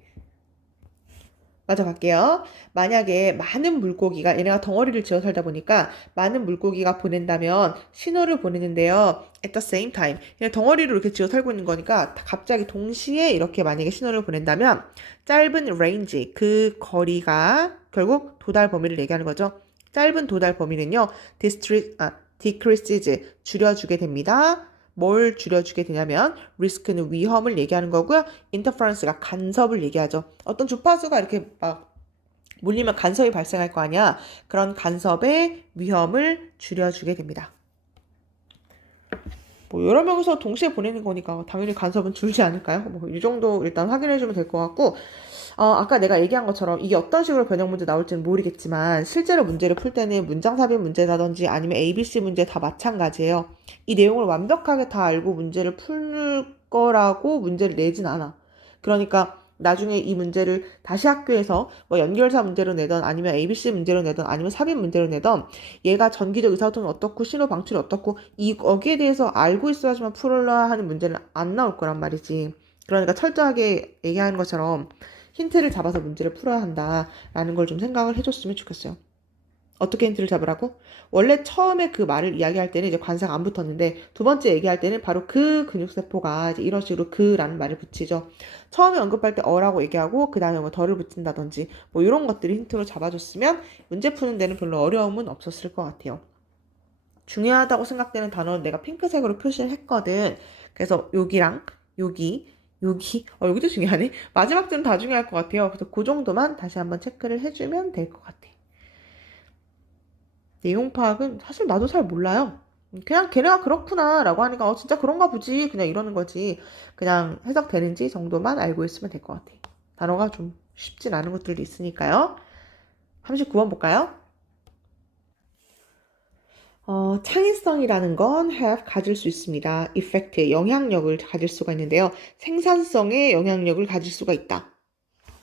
맞아 갈게요. 만약에 많은 물고기가 얘네가 덩어리를 지어 살다 보니까 많은 물고기가 보낸다면 신호를 보내는데요. At the same time. 그냥 덩어리로 이렇게 지어 살고 있는 거니까 갑자기 동시에 이렇게 만약에 신호를 보낸다면 짧은 range, 그 거리가 결국 도달 범위를 얘기하는 거죠. 짧은 도달 범위는요. decreases, 줄여주게 됩니다. 뭘 줄여주게 되냐면 리스크는 위험을 얘기하는 거고요. 인터퍼런스가 간섭을 얘기하죠. 어떤 주파수가 이렇게 막 몰리면 간섭이 발생할 거 아니야. 그런 간섭의 위험을 줄여주게 됩니다. 뭐 여러 명이서 동시에 보내는 거니까 당연히 간섭은 줄지 않을까요? 뭐 이 정도 일단 확인해 주면 될 것 같고 아까 내가 얘기한 것처럼 이게 어떤 식으로 변형 문제 나올지는 모르겠지만 실제로 문제를 풀 때는 문장 삽입 문제라든지 아니면 ABC 문제 다 마찬가지예요. 이 내용을 완벽하게 다 알고 문제를 풀 거라고 문제를 내진 않아. 그러니까 나중에 이 문제를 다시 학교에서 뭐 연결사 문제로 내던 아니면 ABC 문제로 내던 아니면 삽입 문제로 내던 얘가 전기적 의사소통이 어떻고 신호 방출이 어떻고 여기에 대해서 알고 있어야지만 풀어야 하는 문제는 안 나올 거란 말이지. 그러니까 철저하게 얘기하는 것처럼 힌트를 잡아서 문제를 풀어야 한다라는 걸 좀 생각을 해줬으면 좋겠어요. 어떻게 힌트를 잡으라고? 원래 처음에 그 말을 이야기할 때는 이제 관사가 안 붙었는데 두 번째 얘기할 때는 바로 그 근육세포가 이제 이런 식으로 그라는 말을 붙이죠. 처음에 언급할 때 어라고 얘기하고 그 다음에 뭐 덜을 붙인다든지 뭐 이런 것들을 힌트로 잡아줬으면 문제 푸는 데는 별로 어려움은 없었을 것 같아요. 중요하다고 생각되는 단어는 내가 핑크색으로 표시를 했거든. 그래서 여기랑 여기도 중요하네. 마지막 줄은 다 중요할 것 같아요. 그래서 그 정도만 다시 한번 체크를 해주면 될 것 같아. 내용 파악은 사실 나도 잘 몰라요. 그냥 걔네가 그렇구나 라고 하니까 진짜 그런가 보지 그냥 이러는 거지. 그냥 해석되는지 정도만 알고 있으면 될 것 같아. 단어가 좀 쉽진 않은 것들도 있으니까요. 39번 볼까요? 창의성이라는 건 have, 가질 수 있습니다. effect, 영향력을 가질 수가 있는데요. 생산성에 영향력을 가질 수가 있다.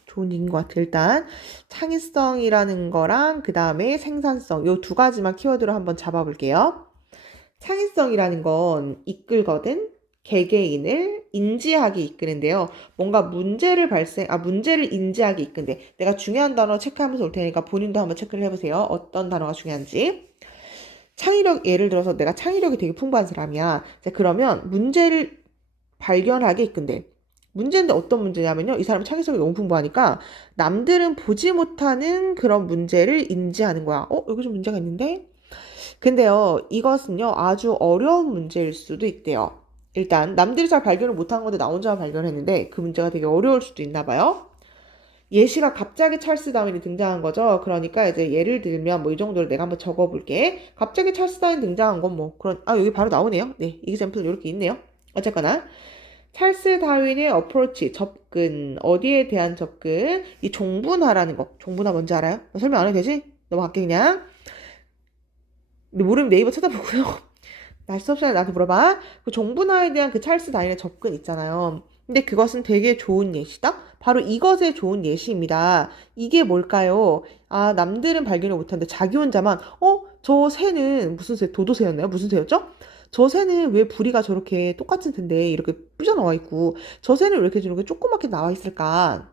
좋은 얘기인 것 같아요. 일단 창의성이라는 거랑 그 다음에 생산성 요 두 가지만 키워드로 한번 잡아볼게요. 창의성이라는 건 이끌거든 개개인을 인지하게 이끄는데요. 뭔가 문제를 인지하게 이끈대. 내가 중요한 단어 체크하면서 올 테니까 본인도 한번 체크를 해보세요. 어떤 단어가 중요한지. 창의력, 예를 들어서 내가 창의력이 되게 풍부한 사람이야. 그러면 문제를 발견하게 이끈대. 문제인데 어떤 문제냐면요. 이 사람은 창의성이 너무 풍부하니까 남들은 보지 못하는 그런 문제를 인지하는 거야. 여기 좀 문제가 있는데? 근데요, 이것은요, 아주 어려운 문제일 수도 있대요. 일단, 남들이 잘 발견을 못한 건데 나 혼자 발견했는데 그 문제가 되게 어려울 수도 있나 봐요. 예시가 갑자기 찰스 다윈이 등장한 거죠. 그러니까 이제 예를 들면 뭐 이 정도를 내가 한번 적어볼게. 갑자기 찰스 다윈 등장한 건 뭐 여기 바로 나오네요. 네, 이그샘플 이렇게 있네요. 어쨌거나 찰스 다윈의 어프로치, 접근, 어디에 대한 접근, 이 종분화라는 거. 종분화 뭔지 알아요? 설명 안 해도 되지? 넘어갈게 그냥. 근데 모르면 네이버 찾아보고요. 날씨 수업 시간에 나한테 물어봐. 그 종분화에 대한 그 찰스 다윈의 접근 있잖아요. 근데 그것은 되게 좋은 예시다? 바로 이것의 좋은 예시입니다. 이게 뭘까요? 남들은 발견을 못하는데 자기 혼자만, 저 새는 무슨 새? 도도새였나요? 무슨 새였죠? 저 새는 왜 부리가 저렇게 똑같은 텐데 이렇게 삐져나와 있고, 저 새는 왜 이렇게 저렇게 조그맣게 나와 있을까?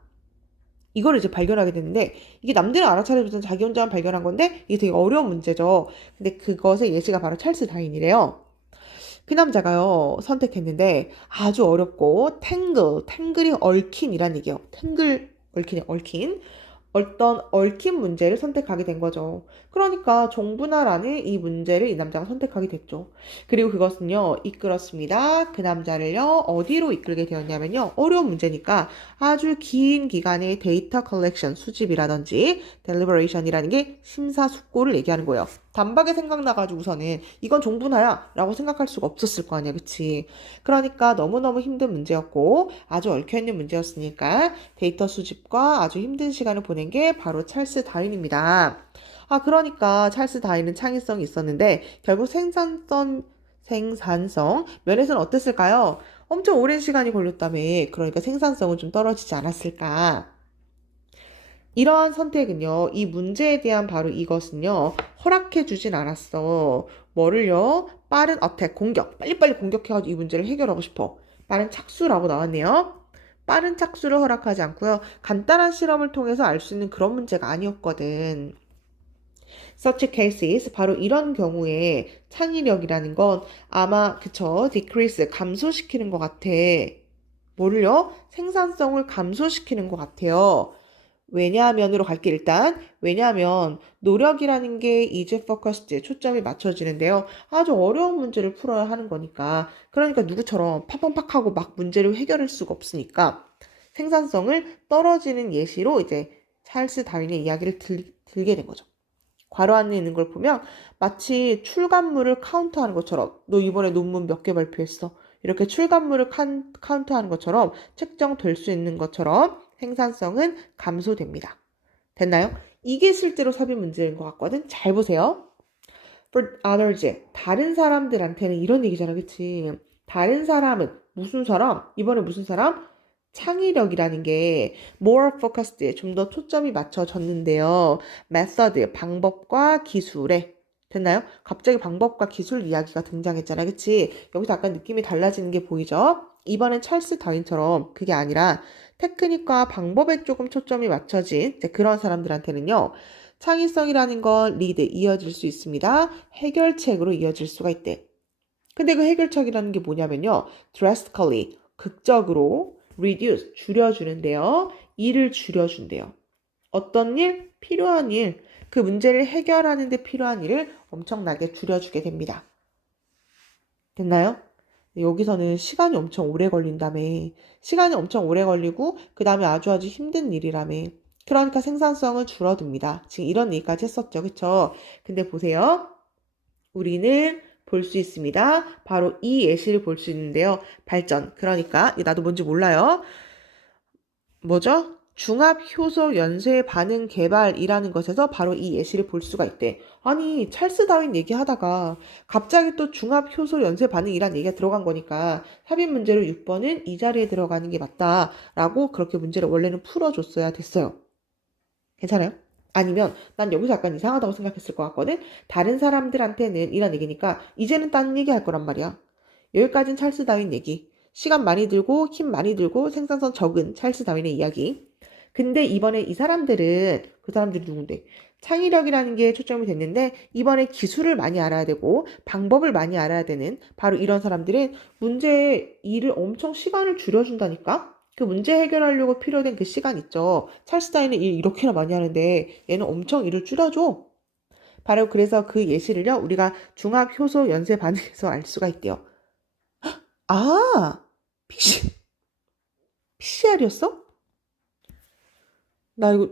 이거를 이제 발견하게 되는데, 이게 남들은 알아차려주던 자기 혼자만 발견한 건데, 이게 되게 어려운 문제죠. 근데 그것의 예시가 바로 찰스 다윈이래요. 그 남자가요, 선택했는데 아주 어렵고 탱글이 얽힌이란 얘기예요. 얽힌. 어떤 얽힌 문제를 선택하게 된 거죠. 그러니까 종분할라는 이 문제를 이 남자가 선택하게 됐죠. 그리고 그것은요, 이끌었습니다. 그 남자를요, 어디로 이끌게 되었냐면요, 어려운 문제니까 아주 긴 기간의 데이터 컬렉션, 수집이라든지 델리버레이션이라는 게 심사숙고를 얘기하는 거예요. 단박에 생각나가지고서는 이건 종분할야 라고 생각할 수가 없었을 거 아니야, 그치? 그러니까 너무너무 힘든 문제였고 아주 얽혀있는 문제였으니까 데이터 수집과 아주 힘든 시간을 보낸 게 바로 찰스 다윈입니다. 그러니까 찰스 다윈은 창의성이 있었는데 결국 생산성 면에서는 어땠을까요? 엄청 오랜 시간이 걸렸다며. 그러니까 생산성은 좀 떨어지지 않았을까? 이러한 선택은요, 이 문제에 대한 바로 이것은요, 허락해 주진 않았어. 뭐를요? 빠른 어택, 공격. 빨리빨리 공격해가지고 이 문제를 해결하고 싶어. 빠른 착수라고 나왔네요. 빠른 착수를 허락하지 않고요. 간단한 실험을 통해서 알 수 있는 그런 문제가 아니었거든. Such cases, 바로 이런 경우에 창의력이라는 건 아마, 그쵸, decrease, 감소시키는 것 같아. 뭐를요? 생산성을 감소시키는 것 같아요. 왜냐하면으로 갈게 일단. 왜냐하면 노력이라는 게 이제 포커스에 초점이 맞춰지는데요. 아주 어려운 문제를 풀어야 하는 거니까. 그러니까 누구처럼 팍팍팍 하고 막 문제를 해결할 수가 없으니까 생산성을 떨어지는 예시로 이제 찰스 다윈의 이야기를 들게 된 거죠. 괄호 안에 있는 걸 보면 마치 출간물을 카운트하는 것처럼, 너 이번에 논문 몇 개 발표했어? 이렇게 출간물을 카운트하는 것처럼 책정될 수 있는 것처럼 생산성은 감소됩니다. 됐나요? 이게 실제로 삽입 문제인 것 같거든. 잘 보세요. For others, 다른 사람들한테는 이런 얘기잖아, 그치? 다른 사람은 무슨 사람? 이번에 무슨 사람? 창의력이라는 게 more focused, 좀 더 초점이 맞춰졌는데요. method, 방법과 기술에. 됐나요? 갑자기 방법과 기술 이야기가 등장했잖아, 그치? 여기서 약간 느낌이 달라지는 게 보이죠? 이번엔 찰스 다윈처럼 그게 아니라 테크닉과 방법에 조금 초점이 맞춰진 그런 사람들한테는요. 창의성이라는 건 리드, 이어질 수 있습니다. 해결책으로 이어질 수가 있대. 근데 그 해결책이라는 게 뭐냐면요. drastically, 극적으로 reduce, 줄여주는데요. 일을 줄여준대요. 어떤 일? 필요한 일. 그 문제를 해결하는 데 필요한 일을 엄청나게 줄여주게 됩니다. 됐나요? 여기서는 시간이 엄청 오래 걸린다며. 시간이 엄청 오래 걸리고 그 다음에 아주 힘든 일이라며. 그러니까 생산성은 줄어듭니다. 지금 이런 얘기까지 했었죠. 그쵸? 근데 보세요. 우리는 볼 수 있습니다. 바로 이 예시를 볼 수 있는데요. 발전. 그러니까 나도 뭔지 몰라요. 뭐죠? 중합효소 연쇄 반응 개발이라는 것에서 바로 이 예시를 볼 수가 있대. 아니, 찰스 다윈 얘기하다가 갑자기 또 중합효소 연쇄 반응이란 얘기가 들어간 거니까 삽입 문제로 6번은 이 자리에 들어가는 게 맞다라고 그렇게 문제를 원래는 풀어줬어야 됐어요. 괜찮아요? 아니면 난 여기서 약간 이상하다고 생각했을 것 같거든? 다른 사람들한테는 이런 얘기니까 이제는 딴 얘기 할 거란 말이야. 여기까지는 찰스 다윈 얘기. 시간 많이 들고 힘 많이 들고 생산성 적은 찰스 다윈의 이야기. 근데 이번에 이 사람들은 그 사람들이 누군데? 창의력이라는 게 초점이 됐는데 이번에 기술을 많이 알아야 되고 방법을 많이 알아야 되는 바로 이런 사람들은 문제 일을 엄청 시간을 줄여준다니까? 그 문제 해결하려고 필요된 그 시간 있죠. 찰스 다이는 일 이렇게나 많이 하는데 얘는 엄청 일을 줄여줘. 바로 그래서 그 예시를요, 우리가 중합 효소 연쇄 반응에서 알 수가 있대요. 아, PCR이었어? 나 이거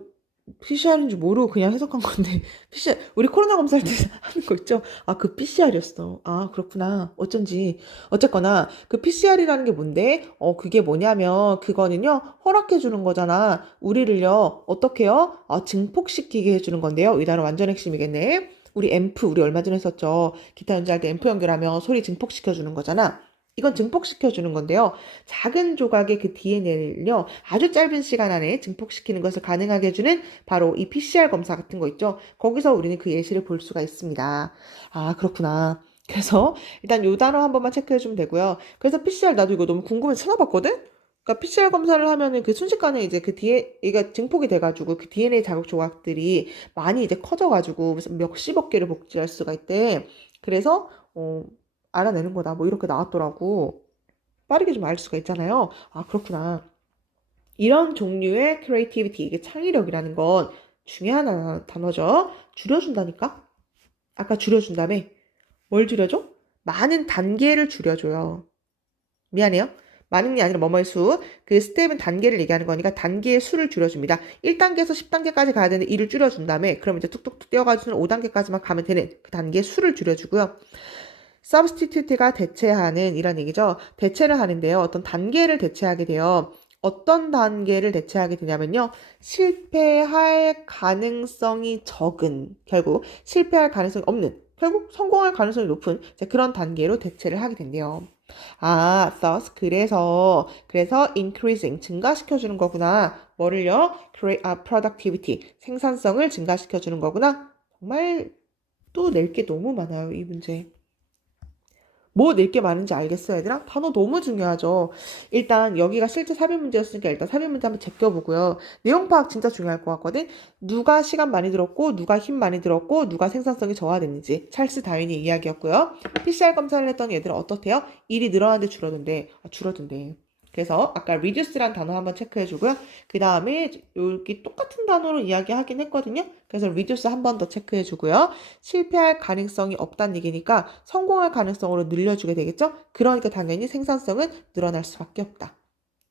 PCR인 줄 모르고 그냥 해석한 건데, PCR, 우리 코로나 검사할 때 하는 거 있죠? 아, 그 PCR이었어. 아, 그렇구나. 어쩐지. 어쨌거나, 그 PCR이라는 게 뭔데? 그게 뭐냐면, 그거는요, 허락해주는 거잖아. 우리를요, 어떻게요? 증폭시키게 해주는 건데요. 이 단어 완전 핵심이겠네. 우리 앰프, 우리 얼마 전에 했었죠. 기타 연주할 때 앰프 연결하면 소리 증폭시켜주는 거잖아. 이건 증폭시켜주는 건데요. 작은 조각의 그 DNA를요, 아주 짧은 시간 안에 증폭시키는 것을 가능하게 해주는 바로 이 PCR 검사 같은 거 있죠. 거기서 우리는 그 예시를 볼 수가 있습니다. 아, 그렇구나. 그래서 일단 요 단어 한 번만 체크해 주면 되고요. 그래서 PCR 나도 이거 너무 궁금해서 찾아봤거든? 그러니까 PCR 검사를 하면은 그 순식간에 이제 그 DNA가 증폭이 돼가지고 그 DNA 자극 조각들이 많이 이제 커져가지고 무슨 몇십억 개를 복제할 수가 있대. 그래서 알아내는 거다. 뭐 이렇게 나왔더라고. 빠르게 좀 알 수가 있잖아요. 아, 그렇구나. 이런 종류의 creativity, 이게 창의력이라는 건 중요한 단어죠. 줄여준다니까? 아까 줄여준다며? 뭘 줄여줘? 많은 단계를 줄여줘요. 미안해요. 많은 게 아니라 뭐뭐의 수. 그 스텝은 단계를 얘기하는 거니까 단계의 수를 줄여줍니다. 1단계에서 10단계까지 가야 되는데 2를 줄여준 다음에 그럼 이제 툭툭툭 떼어가지고 5단계까지만 가면 되는 그 단계의 수를 줄여주고요. substitute가 대체하는 이런 얘기죠. 대체를 하는데요. 어떤 단계를 대체하게 돼요. 어떤 단계를 대체하게 되냐면요. 실패할 가능성이 적은, 결국 실패할 가능성이 없는, 결국 성공할 가능성이 높은 그런 단계로 대체를 하게 된대요. 아, thus 그래서 increasing 증가시켜주는 거구나. 뭐를요? productivity 생산성을 증가시켜주는 거구나. 정말 또 낼 게 너무 많아요, 이 문제. 뭐 낼 게 많은지 알겠어, 얘들아? 단어 너무 중요하죠. 일단 여기가 실제 삽입 문제였으니까 일단 삽입 문제 한번 제껴보고요. 내용 파악 진짜 중요할 것 같거든. 누가 시간 많이 들었고, 누가 힘 많이 들었고, 누가 생산성이 저하됐는지 찰스 다윈의 이야기였고요. PCR 검사를 했던 얘들은 어떻대요? 일이 늘어나는데 줄어든대. 줄어든대. 그래서 아까 reduce란 단어 한번 체크해주고요. 그 다음에 여기 똑같은 단어로 이야기하긴 했거든요. 그래서 reduce 한 번 더 체크해주고요. 실패할 가능성이 없다는 얘기니까 성공할 가능성으로 늘려주게 되겠죠? 그러니까 당연히 생산성은 늘어날 수밖에 없다.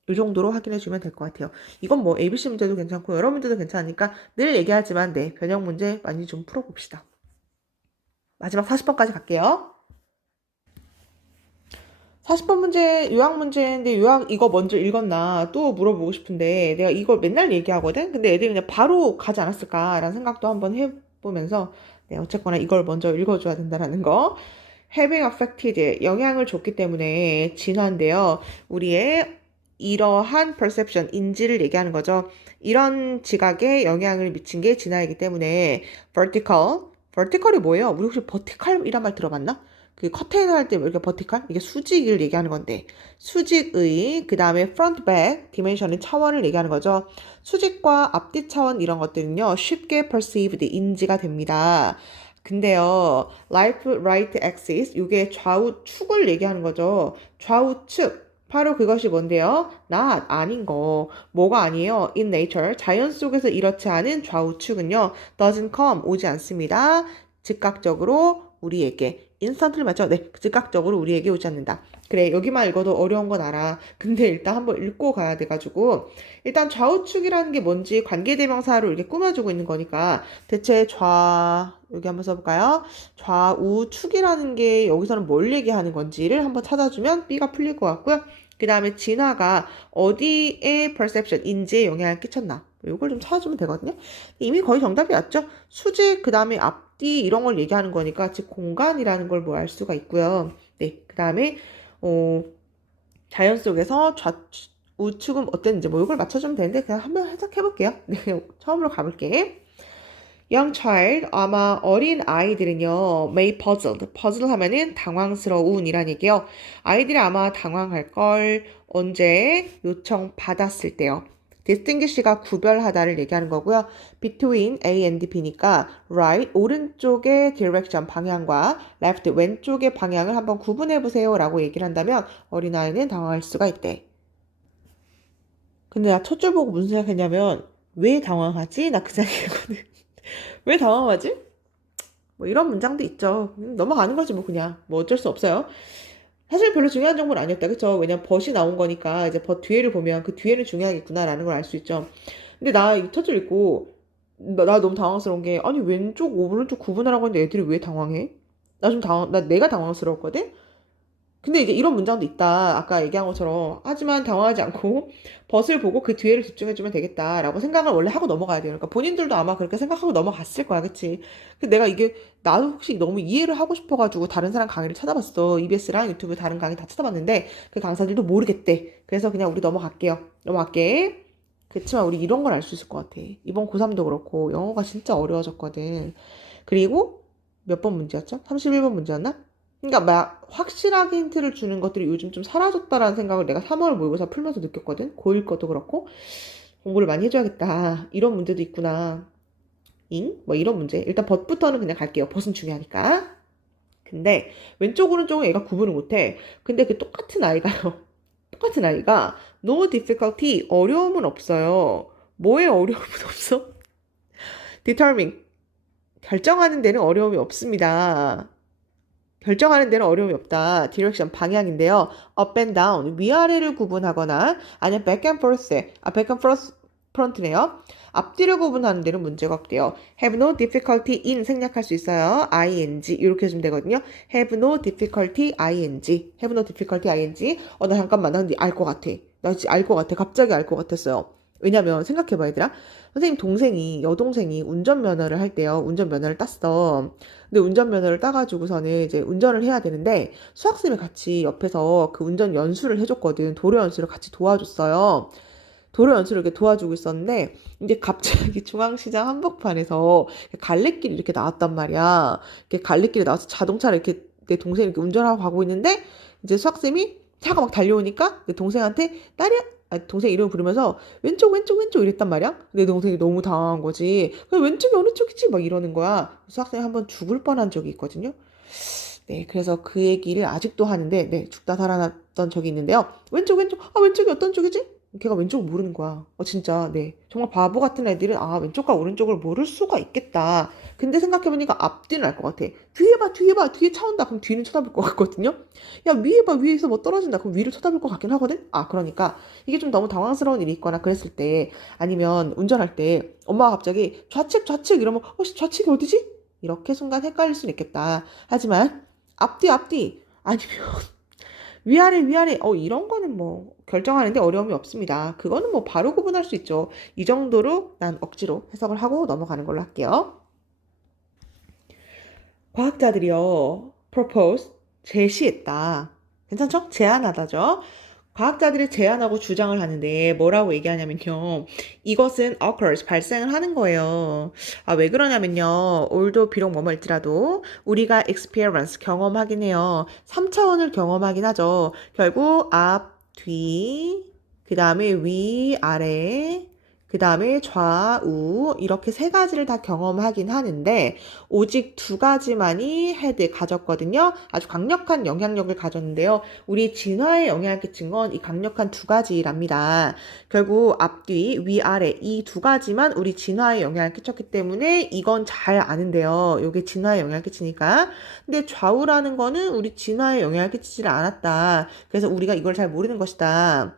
이 정도로 확인해주면 될 것 같아요. 이건 뭐 ABC 문제도 괜찮고 여러 문제도 괜찮으니까 늘 얘기하지만 네, 변형 문제 많이 좀 풀어봅시다. 마지막 40번까지 갈게요. 40번 문제, 요약 문제인데 요약 이거 먼저 읽었나 또 물어보고 싶은데 내가 이걸 맨날 얘기하거든? 근데 애들이 그냥 바로 가지 않았을까라는 생각도 한번 해보면서 네, 어쨌거나 이걸 먼저 읽어줘야 된다는 거. Having affected, 영향을 줬기 때문에 진화인데요. 우리의 이러한 perception, 인지를 얘기하는 거죠. 이런 지각에 영향을 미친 게 진화이기 때문에 vertical이 뭐예요? 우리 혹시 vertical이란 말 들어봤나? 그 커튼 할 때 이렇게 버티컬? 이게 수직을 얘기하는 건데 수직의 그 다음에 front back 디멘션의 차원을 얘기하는 거죠. 수직과 앞뒤 차원 이런 것들은요 쉽게 perceived 인지가 됩니다. 근데요 left right axis 이게 좌우축을 얘기하는 거죠. 좌우축 바로 그것이 뭔데요? not 아닌 거. 뭐가 아니에요? In nature 자연 속에서 이렇지 않은 좌우축은요 doesn't come 오지 않습니다. 즉각적으로 우리에게 인스턴트를 맞죠? 네, 즉각적으로 우리에게 오지 않는다. 그래, 여기만 읽어도 어려운 건 알아. 근데 일단 한번 읽고 가야 돼가지고 일단 좌우축이라는 게 뭔지 관계대명사로 이렇게 꾸며주고 있는 거니까 대체 여기 한번 써볼까요? 좌우축이라는 게 여기서는 뭘 얘기하는 건지를 한번 찾아주면 B가 풀릴 것 같고요. 그 다음에 진화가 어디에 perception, 인지에 영향을 끼쳤나? 이걸 좀 찾아주면 되거든요. 이미 거의 정답이 왔죠? 수직, 그 다음에 앞뒤 이런 걸 얘기하는 거니까 즉 공간이라는 걸 뭐 알 수가 있고요. 네, 그 다음에 자연 속에서 우측은 어땠는지 뭐 이걸 맞춰주면 되는데 그냥 한번 해석해 볼게요. 네, 처음으로 가볼게. Young child, 아마 어린 아이들은요, may puzzled. puzzle 하면은 당황스러운 이란 얘기요. 아이들이 아마 당황할 걸 언제 요청 받았을 때요. distinguish가 구별하다를 얘기하는 거고요. between A and B니까 right, 오른쪽의 direction, 방향과 left, 왼쪽의 방향을 한번 구분해보세요 라고 얘기를 한다면 어린아이는 당황할 수가 있대. 근데 나 첫 줄 보고 무슨 생각했냐면 왜 당황하지? 나 그 생각했거든. 왜 당황하지? 뭐 이런 문장도 있죠. 넘어가는 거지 뭐 그냥. 뭐 어쩔 수 없어요. 사실 별로 중요한 정보는 아니었다. 그쵸? 왜냐면 벗이 나온 거니까 이제 벗 뒤에를 보면 그 뒤에는 중요하겠구나라는 걸 알 수 있죠. 근데 나 이 첫 줄 읽고 나 너무 당황스러운 게 아니 왼쪽 오른쪽 구분하라고 하는데 애들이 왜 당황해? 나 내가 당황스러웠거든? 근데 이제 이런 문장도 있다. 아까 얘기한 것처럼. 하지만 당황하지 않고 벗을 보고 그 뒤에를 집중해주면 되겠다라고 생각을 원래 하고 넘어가야 돼요. 그러니까 본인들도 아마 그렇게 생각하고 넘어갔을 거야. 그치? 근데 내가 이게 나도 혹시 너무 이해를 하고 싶어가지고 다른 사람 강의를 찾아봤어. EBS랑 유튜브 다른 강의 다 찾아봤는데 그 강사들도 모르겠대. 그래서 그냥 우리 넘어갈게요. 넘어갈게. 그치만 우리 이런 걸 알 수 있을 것 같아. 이번 고3도 그렇고 영어가 진짜 어려워졌거든. 그리고 몇 번 문제였죠? 31번 문제였나? 그러니까 막 확실하게 힌트를 주는 것들이 요즘 좀 사라졌다라는 생각을 내가 3월 모의고사 풀면서 느꼈거든. 고1 것도 그렇고 공부를 많이 해줘야겠다. 이런 문제도 있구나. 잉? 뭐 이런 문제. 일단 벗부터는 그냥 갈게요. 벗은 중요하니까. 근데 왼쪽 오른쪽은 얘가 구분을 못해. 근데 그 똑같은 아이가요. 똑같은 아이가 no difficulty 어려움은 없어요. 뭐에 어려움은 없어? determine 결정하는 데는 어려움이 없습니다. 결정하는 데는 어려움이 없다. 디렉션 방향인데요. up and down 위아래를 구분하거나 아니면 back and forth back and forth 프론트네요. 앞뒤를 구분하는 데는 문제가 없대요. have no difficulty in 생략할 수 있어요. ing 이렇게 해주면 되거든요. have no difficulty ing have no difficulty ing 나 잠깐만 나 근데 알 것 같아. 나 진짜 알 것 같아. 갑자기 알 것 같았어요. 왜냐면 생각해봐 얘들아. 선생님 동생이 여동생이 운전면허를 할 때요. 운전면허를 땄어. 근데 운전면허를 따가지고서는 이제 운전을 해야 되는데 수학쌤이 같이 옆에서 그 운전 연수를 해줬거든. 도로 연수를 같이 도와줬어요. 도로 연수를 이렇게 도와주고 있었는데 이제 갑자기 중앙시장 한복판에서 갈래길이 이렇게 나왔단 말이야. 이렇게 갈래길이 나와서 자동차를 이렇게 내 동생이 이렇게 운전하고 가고 있는데 이제 수학쌤이 차가 막 달려오니까 내 동생한테 딸이야 동생 이름을 부르면서 왼쪽 왼쪽 왼쪽 이랬단 말이야. 내 동생이 너무 당황한 거지. 그래, 왼쪽이 어느 쪽이지? 막 이러는 거야. 수학생이 한번 죽을 뻔한 적이 있거든요. 네, 그래서 그 얘기를 아직도 하는데, 네, 죽다 살아났던 적이 있는데요. 왼쪽 왼쪽 왼쪽이 어떤 쪽이지? 걔가 왼쪽을 모르는 거야. 진짜, 네. 정말 바보 같은 애들은, 왼쪽과 오른쪽을 모를 수가 있겠다. 근데 생각해보니까 앞뒤는 알 것 같아. 뒤에 봐, 뒤에 차 온다. 그럼 뒤는 쳐다볼 것 같거든요? 야, 위에 봐, 위에서 뭐 떨어진다. 그럼 위를 쳐다볼 것 같긴 하거든? 그러니까, 이게 좀 너무 당황스러운 일이 있거나 그랬을 때, 아니면 운전할 때, 엄마가 갑자기 좌측 이러면, 좌측이 어디지? 이렇게 순간 헷갈릴 수는 있겠다. 하지만, 앞뒤, 아니면, 위아래 이런 거는 뭐 결정하는데 어려움이 없습니다. 그거는 뭐 바로 구분할 수 있죠. 이 정도로 난 억지로 해석을 하고 넘어가는 걸로 할게요. 과학자들이요 propose 제시했다. 괜찮죠? 제안하다죠. 과학자들이 제안하고 주장을 하는데 뭐라고 얘기하냐면요. 이것은 occurs, 발생을 하는 거예요. 왜 그러냐면요. 올도 비록 뭐뭐일지라도 우리가 experience, 경험하긴 해요. 3차원을 경험하긴 하죠. 결국 앞, 뒤, 그 다음에 위, 아래, 그 다음에 좌우 이렇게 세 가지를 다 경험하긴 하는데 오직 두 가지만이 헤드 가졌거든요. 아주 강력한 영향력을 가졌는데요. 우리 진화에 영향을 끼친 건 이 강력한 두 가지랍니다. 결국 앞뒤, 위아래 이 두 가지만 우리 진화에 영향을 끼쳤기 때문에 이건 잘 아는데요. 이게 진화에 영향을 끼치니까. 근데 좌우라는 거는 우리 진화에 영향을 끼치지 않았다. 그래서 우리가 이걸 잘 모르는 것이다.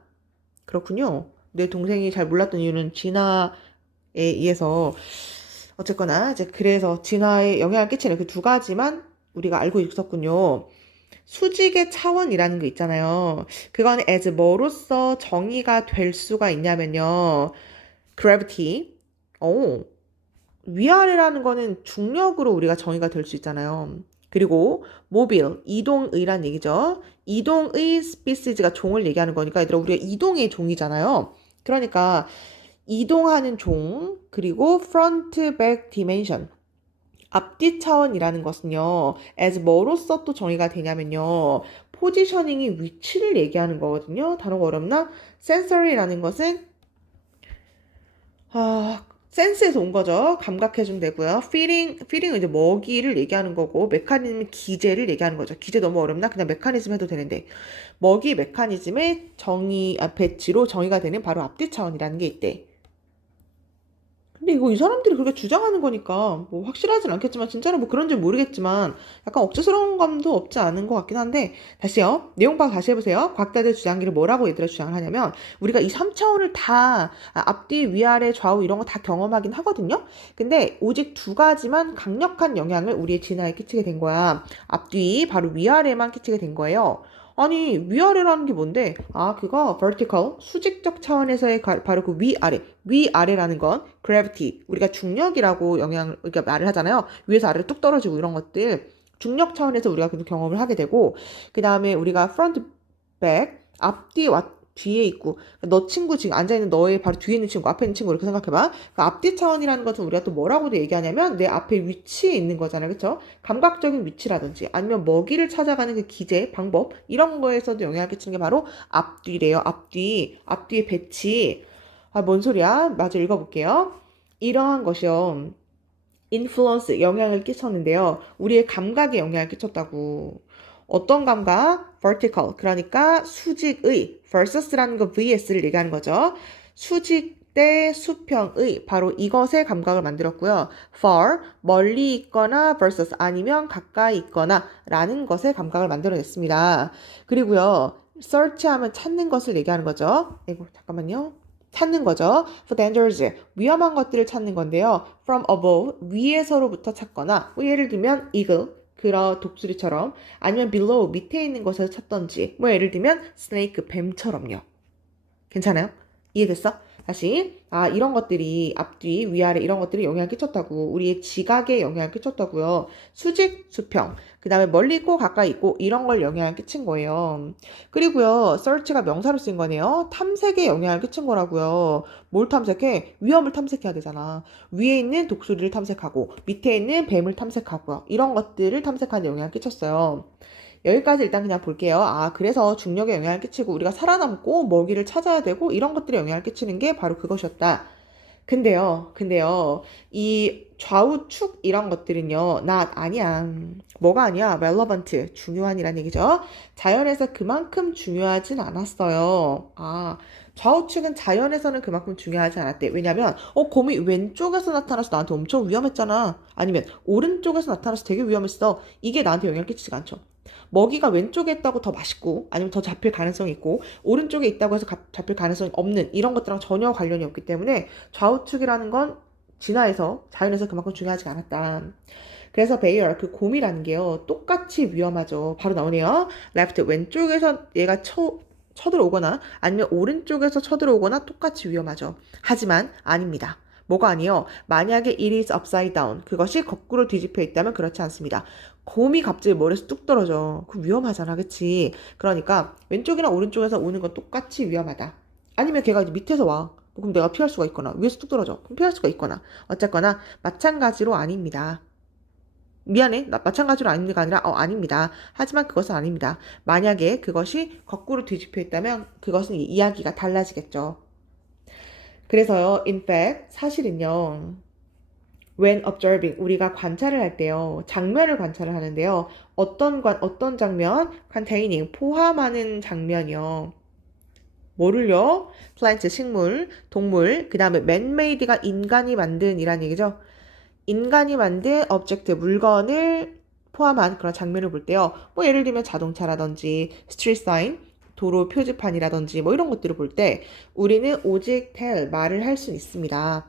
그렇군요. 내 동생이 잘 몰랐던 이유는 진화에 의해서 어쨌거나 이제 그래서 진화에 영향을 끼치는 그 두 가지만 우리가 알고 있었군요. 수직의 차원이라는 거 있잖아요. 그건 as 뭐로서 정의가 될 수가 있냐면요. gravity. 위아래라는 거는 중력으로 우리가 정의가 될 수 있잖아요. 그리고 mobile, 이동의란 얘기죠. 이동의 species가 종을 얘기하는 거니까 얘들아 우리가 이동의 종이잖아요. 그러니까 이동하는 종 그리고 front, back dimension 앞뒤 차원이라는 것은요. as 뭐로서 또 정의가 되냐면요. 포지셔닝이 위치를 얘기하는 거거든요. 단어가 어렵나? sensory라는 것은 센스에서 온 거죠. 감각해주면 되고요. feeling은 이제 먹이를 얘기하는 거고, 메커니즘은 기제를 얘기하는 거죠. 기제 너무 어렵나? 그냥 메커니즘 해도 되는데. 먹이 메커니즘의 배치로 정의가 되는 바로 앞뒤 차원이라는 게 있대. 근데 이거 이 사람들이 그렇게 주장하는 거니까 뭐 확실하진 않겠지만 진짜로 뭐 그런지 모르겠지만 약간 억지스러운 감도 없지 않은 것 같긴 한데 다시요. 내용 파악 다시 해보세요. 과학자들 주장기를 뭐라고 얘들아 주장을 하냐면 우리가 이 3차원을 다 앞뒤 위아래 좌우 이런 거 다 경험하긴 하거든요. 근데 오직 두 가지만 강력한 영향을 우리의 진화에 끼치게 된 거야. 앞뒤 바로 위아래만 끼치게 된 거예요. 아니 위아래라는 게 뭔데? 그거 vertical 수직적 차원에서의 바로 그 위아래라는 건 gravity 우리가 중력이라고 그러니까 말을 하잖아요. 위에서 아래로 뚝 떨어지고 이런 것들 중력 차원에서 우리가 그 경험을 하게 되고 그 다음에 우리가 front back 앞뒤 뒤에 있고 너 친구 지금 앉아있는 너의 바로 뒤에 있는 친구 앞에 있는 친구 이렇게 생각해봐. 그 앞뒤 차원이라는 것은 우리가 또 뭐라고도 얘기하냐면 내 앞에 위치에 있는 거잖아요. 그쵸? 감각적인 위치라든지 아니면 먹이를 찾아가는 그 기제 방법 이런 거에서도 영향을 끼치는 게 바로 앞뒤래요. 앞뒤의 배치. 뭔 소리야? 마저 읽어볼게요. 이러한 것이요. influence 영향을 끼쳤는데요. 우리의 감각에 영향을 끼쳤다고. 어떤 감각? vertical 그러니까 수직의 versus라는 거 vs를 얘기하는 거죠. 수직 대 수평의 바로 이것의 감각을 만들었고요. far 멀리 있거나 versus 아니면 가까이 있거나 라는 것의 감각을 만들어냈습니다. 그리고요. search하면 찾는 것을 얘기하는 거죠. 이거 잠깐만요. 찾는 거죠. For dangers, 위험한 것들을 찾는 건데요. From above, 위에서로부터 찾거나, 뭐 예를 들면 eagle, 그런 독수리처럼, 아니면 below, 밑에 있는 것에서 찾던지, 뭐 예를 들면 snake, 뱀처럼요. 괜찮아요? 이해됐어? 다시 이런 것들이 앞뒤 위아래 이런 것들이 영향을 끼쳤다고 우리의 지각에 영향을 끼쳤다고요. 수직 수평 그 다음에 멀리 있고 가까이 있고 이런 걸 영향을 끼친 거예요. 그리고요 search가 명사로 쓰인 거네요. 탐색에 영향을 끼친 거라고요. 뭘 탐색해? 위험을 탐색해야 되잖아. 위에 있는 독수리를 탐색하고 밑에 있는 뱀을 탐색하고요. 이런 것들을 탐색하는 영향을 끼쳤어요. 여기까지 일단 그냥 볼게요. 그래서 중력에 영향을 끼치고 우리가 살아남고 먹이를 찾아야 되고 이런 것들에 영향을 끼치는 게 바로 그것이었다. 근데요, 이 좌우축 이런 것들은요, 아니야. 뭐가 아니야? relevant, 중요한이란 얘기죠. 자연에서 그만큼 중요하진 않았어요. 좌우축은 자연에서는 그만큼 중요하지 않았대. 왜냐면, 곰이 왼쪽에서 나타나서 나한테 엄청 위험했잖아. 아니면, 오른쪽에서 나타나서 되게 위험했어. 이게 나한테 영향을 끼치지가 않죠. 먹이가 왼쪽에 있다고 더 맛있고 아니면 더 잡힐 가능성이 있고 오른쪽에 있다고 해서 잡힐 가능성이 없는 이런 것들랑 전혀 관련이 없기 때문에 좌우축이라는 건 진화에서 자연에서 그만큼 중요하지 않았다. 그래서 베이어 그 곰이라는 게요 똑같이 위험하죠. 바로 나오네요. left 왼쪽에서 얘가 쳐들어오거나 아니면 오른쪽에서 쳐들어오거나 똑같이 위험하죠. 하지만 아닙니다. 뭐가 아니요? 만약에 it is upside down 그것이 거꾸로 뒤집혀 있다면 그렇지 않습니다. 곰이 갑자기 머리에서 뚝 떨어져. 그럼 위험하잖아, 그치? 그러니까 왼쪽이나 오른쪽에서 오는 건 똑같이 위험하다. 아니면 걔가 이제 밑에서 와. 그럼 내가 피할 수가 있거나 위에서 뚝 떨어져. 그럼 피할 수가 있거나 어쨌거나 마찬가지로 아닙니다. 미안해. 마찬가지로 아닙니다가 아니라 아닙니다. 하지만 그것은 아닙니다. 만약에 그것이 거꾸로 뒤집혀 있다면 그것은 이야기가 달라지겠죠. 그래서요, in fact, 사실은요. When observing, 우리가 관찰을 할 때요, 장면을 관찰을 하는데요, 어떤 장면? containing, 포함하는 장면이요. 뭐를요? plant, 식물, 동물, 그 다음에 man-made가 인간이 만든 이란 얘기죠. 인간이 만든 object, 물건을 포함한 그런 장면을 볼 때요, 뭐 예를 들면 자동차라든지 street sign, 도로 표지판이라든지 뭐 이런 것들을 볼 때 우리는 오직 tell, 말을 할 수 있습니다.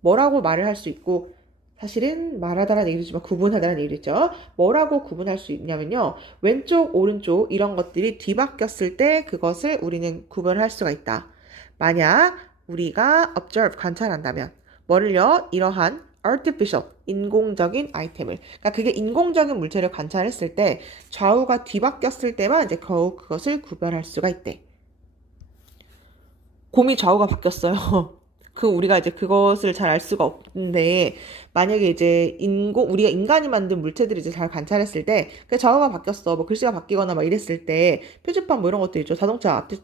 뭐라고 말을 할 수 있고 사실은 말하다라는 얘기죠. 구분하다라는 얘기죠. 뭐라고 구분할 수 있냐면요. 왼쪽, 오른쪽 이런 것들이 뒤바뀌었을 때 그것을 우리는 구분할 수가 있다. 만약 우리가 observe, 관찰한다면 뭐를요? 이러한 artificial, 인공적인 아이템을. 그러니까 그게 인공적인 물체를 관찰했을 때 좌우가 뒤바뀌었을 때만 이제 겨우 그것을 구별할 수가 있대. 곰이 좌우가 바뀌었어요. 우리가 이제 그것을 잘 알 수가 없는데, 만약에 이제 우리가 인간이 만든 물체들을 이제 잘 관찰했을 때, 그 좌우가 바뀌었어. 뭐 글씨가 바뀌거나 막 이랬을 때, 표지판 뭐 이런 것도 있죠. 자동차 앞뒤,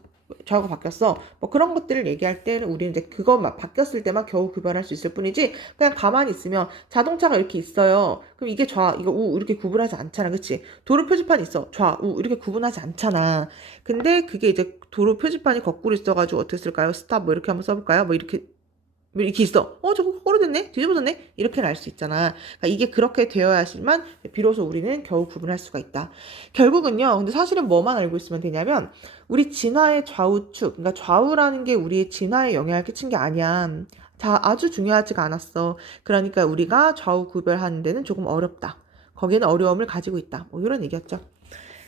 좌우가 바뀌었어. 뭐 그런 것들을 얘기할 때는 우리는 이제 그것만 바뀌었을 때만 겨우 구별할 수 있을 뿐이지 그냥 가만히 있으면 자동차가 이렇게 있어요. 그럼 이게 좌, 이거 우 이렇게 구분하지 않잖아. 그치? 도로 표지판이 있어. 좌, 우 이렇게 구분하지 않잖아. 근데 그게 이제 도로 표지판이 거꾸로 있어가지고 어떻게 쓸까요? 스탑 뭐 이렇게 한번 써볼까요? 뭐 이렇게 있어. 저거 거꾸로 됐네? 뒤집어졌네? 이렇게는 알 수 있잖아. 그러니까 이게 그렇게 되어야지만 비로소 우리는 겨우 구분할 수가 있다. 결국은요, 근데 사실은 뭐만 알고 있으면 되냐면, 우리 진화의 좌우축, 그러니까 좌우라는 게 우리의 진화에 영향을 끼친 게 아니야. 자, 아주 중요하지가 않았어. 그러니까 우리가 좌우 구별하는 데는 조금 어렵다. 거기에는 어려움을 가지고 있다. 뭐 이런 얘기였죠.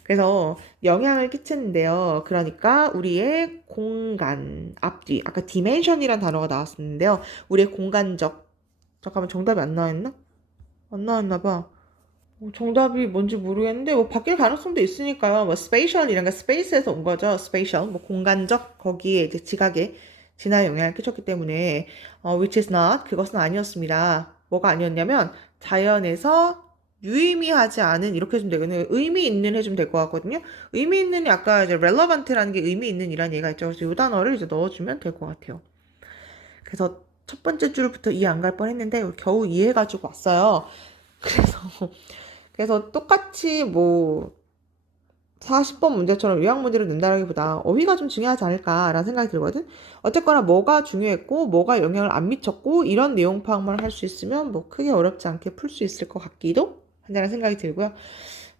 그래서 영향을 끼치는데요. 그러니까 우리의 공간, 앞뒤, 아까 dimension이란 단어가 나왔었는데요. 우리의 공간적, 잠깐만 정답이 안 나왔나? 안 나왔나 봐. 정답이 뭔지 모르겠는데 뭐 바뀔 가능성도 있으니까요. 뭐 spatial 이런 거 space에서 온 거죠. spatial 뭐 공간적 거기에 이제 지각에 진화에 영향을 끼쳤기 때문에 which is not 그것은 아니었습니다. 뭐가 아니었냐면 자연에서 유의미하지 않은 이렇게 해주면 되거든요. 의미 있는 해주면 될 것 같거든요. 의미 있는이 아까 이제 relevant라는 게 의미 있는 이란 얘기가 있죠. 그래서 이 단어를 이제 넣어주면 될 것 같아요. 그래서 첫 번째 줄부터 이해 안 갈 뻔했는데 겨우 이해해가지고 왔어요. 그래서 똑같이 뭐 40번 문제처럼 요약 문제를 낸다라기보다 어휘가 좀 중요하지 않을까라는 생각이 들거든. 어쨌거나 뭐가 중요했고 뭐가 영향을 안 미쳤고 이런 내용 파악만 할 수 있으면 뭐 크게 어렵지 않게 풀 수 있을 것 같기도 한다는 생각이 들고요.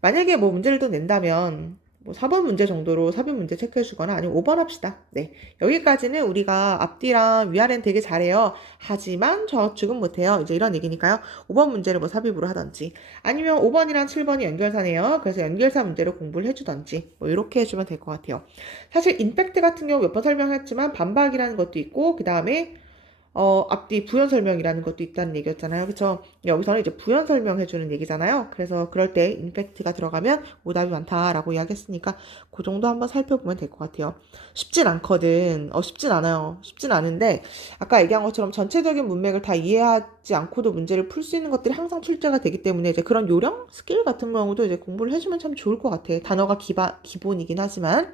만약에 뭐 문제를 또 낸다면 뭐 4번 문제 정도로 4번 문제 체크해 주거나 아니면 5번 합시다. 네. 여기까지는 우리가 앞뒤랑 위아래는 되게 잘해요. 하지만 좌우측은 못해요. 이제 이런 얘기니까요. 5번 문제를 뭐 삽입으로 하던지 아니면 5번이랑 7번이 연결사네요. 그래서 연결사 문제를 공부를 해주던지 뭐 이렇게 해주면 될 것 같아요. 사실 임팩트 같은 경우 몇 번 설명했지만 반박이라는 것도 있고 그 다음에 앞뒤 부연 설명이라는 것도 있다는 얘기였잖아요. 그쵸? 여기서는 이제 부연 설명해주는 얘기잖아요. 그래서 그럴 때 임팩트가 들어가면 오답이 많다라고 이야기했으니까 그 정도 한번 살펴보면 될 것 같아요. 쉽진 않거든. 쉽진 않아요. 쉽진 않은데 아까 얘기한 것처럼 전체적인 문맥을 다 이해하지 않고도 문제를 풀 수 있는 것들이 항상 출제가 되기 때문에 이제 그런 요령, 스킬 같은 경우도 이제 공부를 해주면 참 좋을 것 같아. 단어가 기본이긴 하지만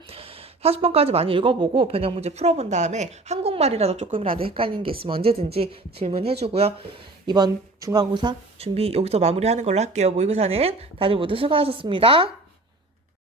40번까지 많이 읽어보고 변형 문제 풀어본 다음에 한국말이라도 조금이라도 헷갈리는 게 있으면 언제든지 질문해주고요. 이번 중간고사 준비 여기서 마무리하는 걸로 할게요. 모의고사는 다들 모두 수고하셨습니다.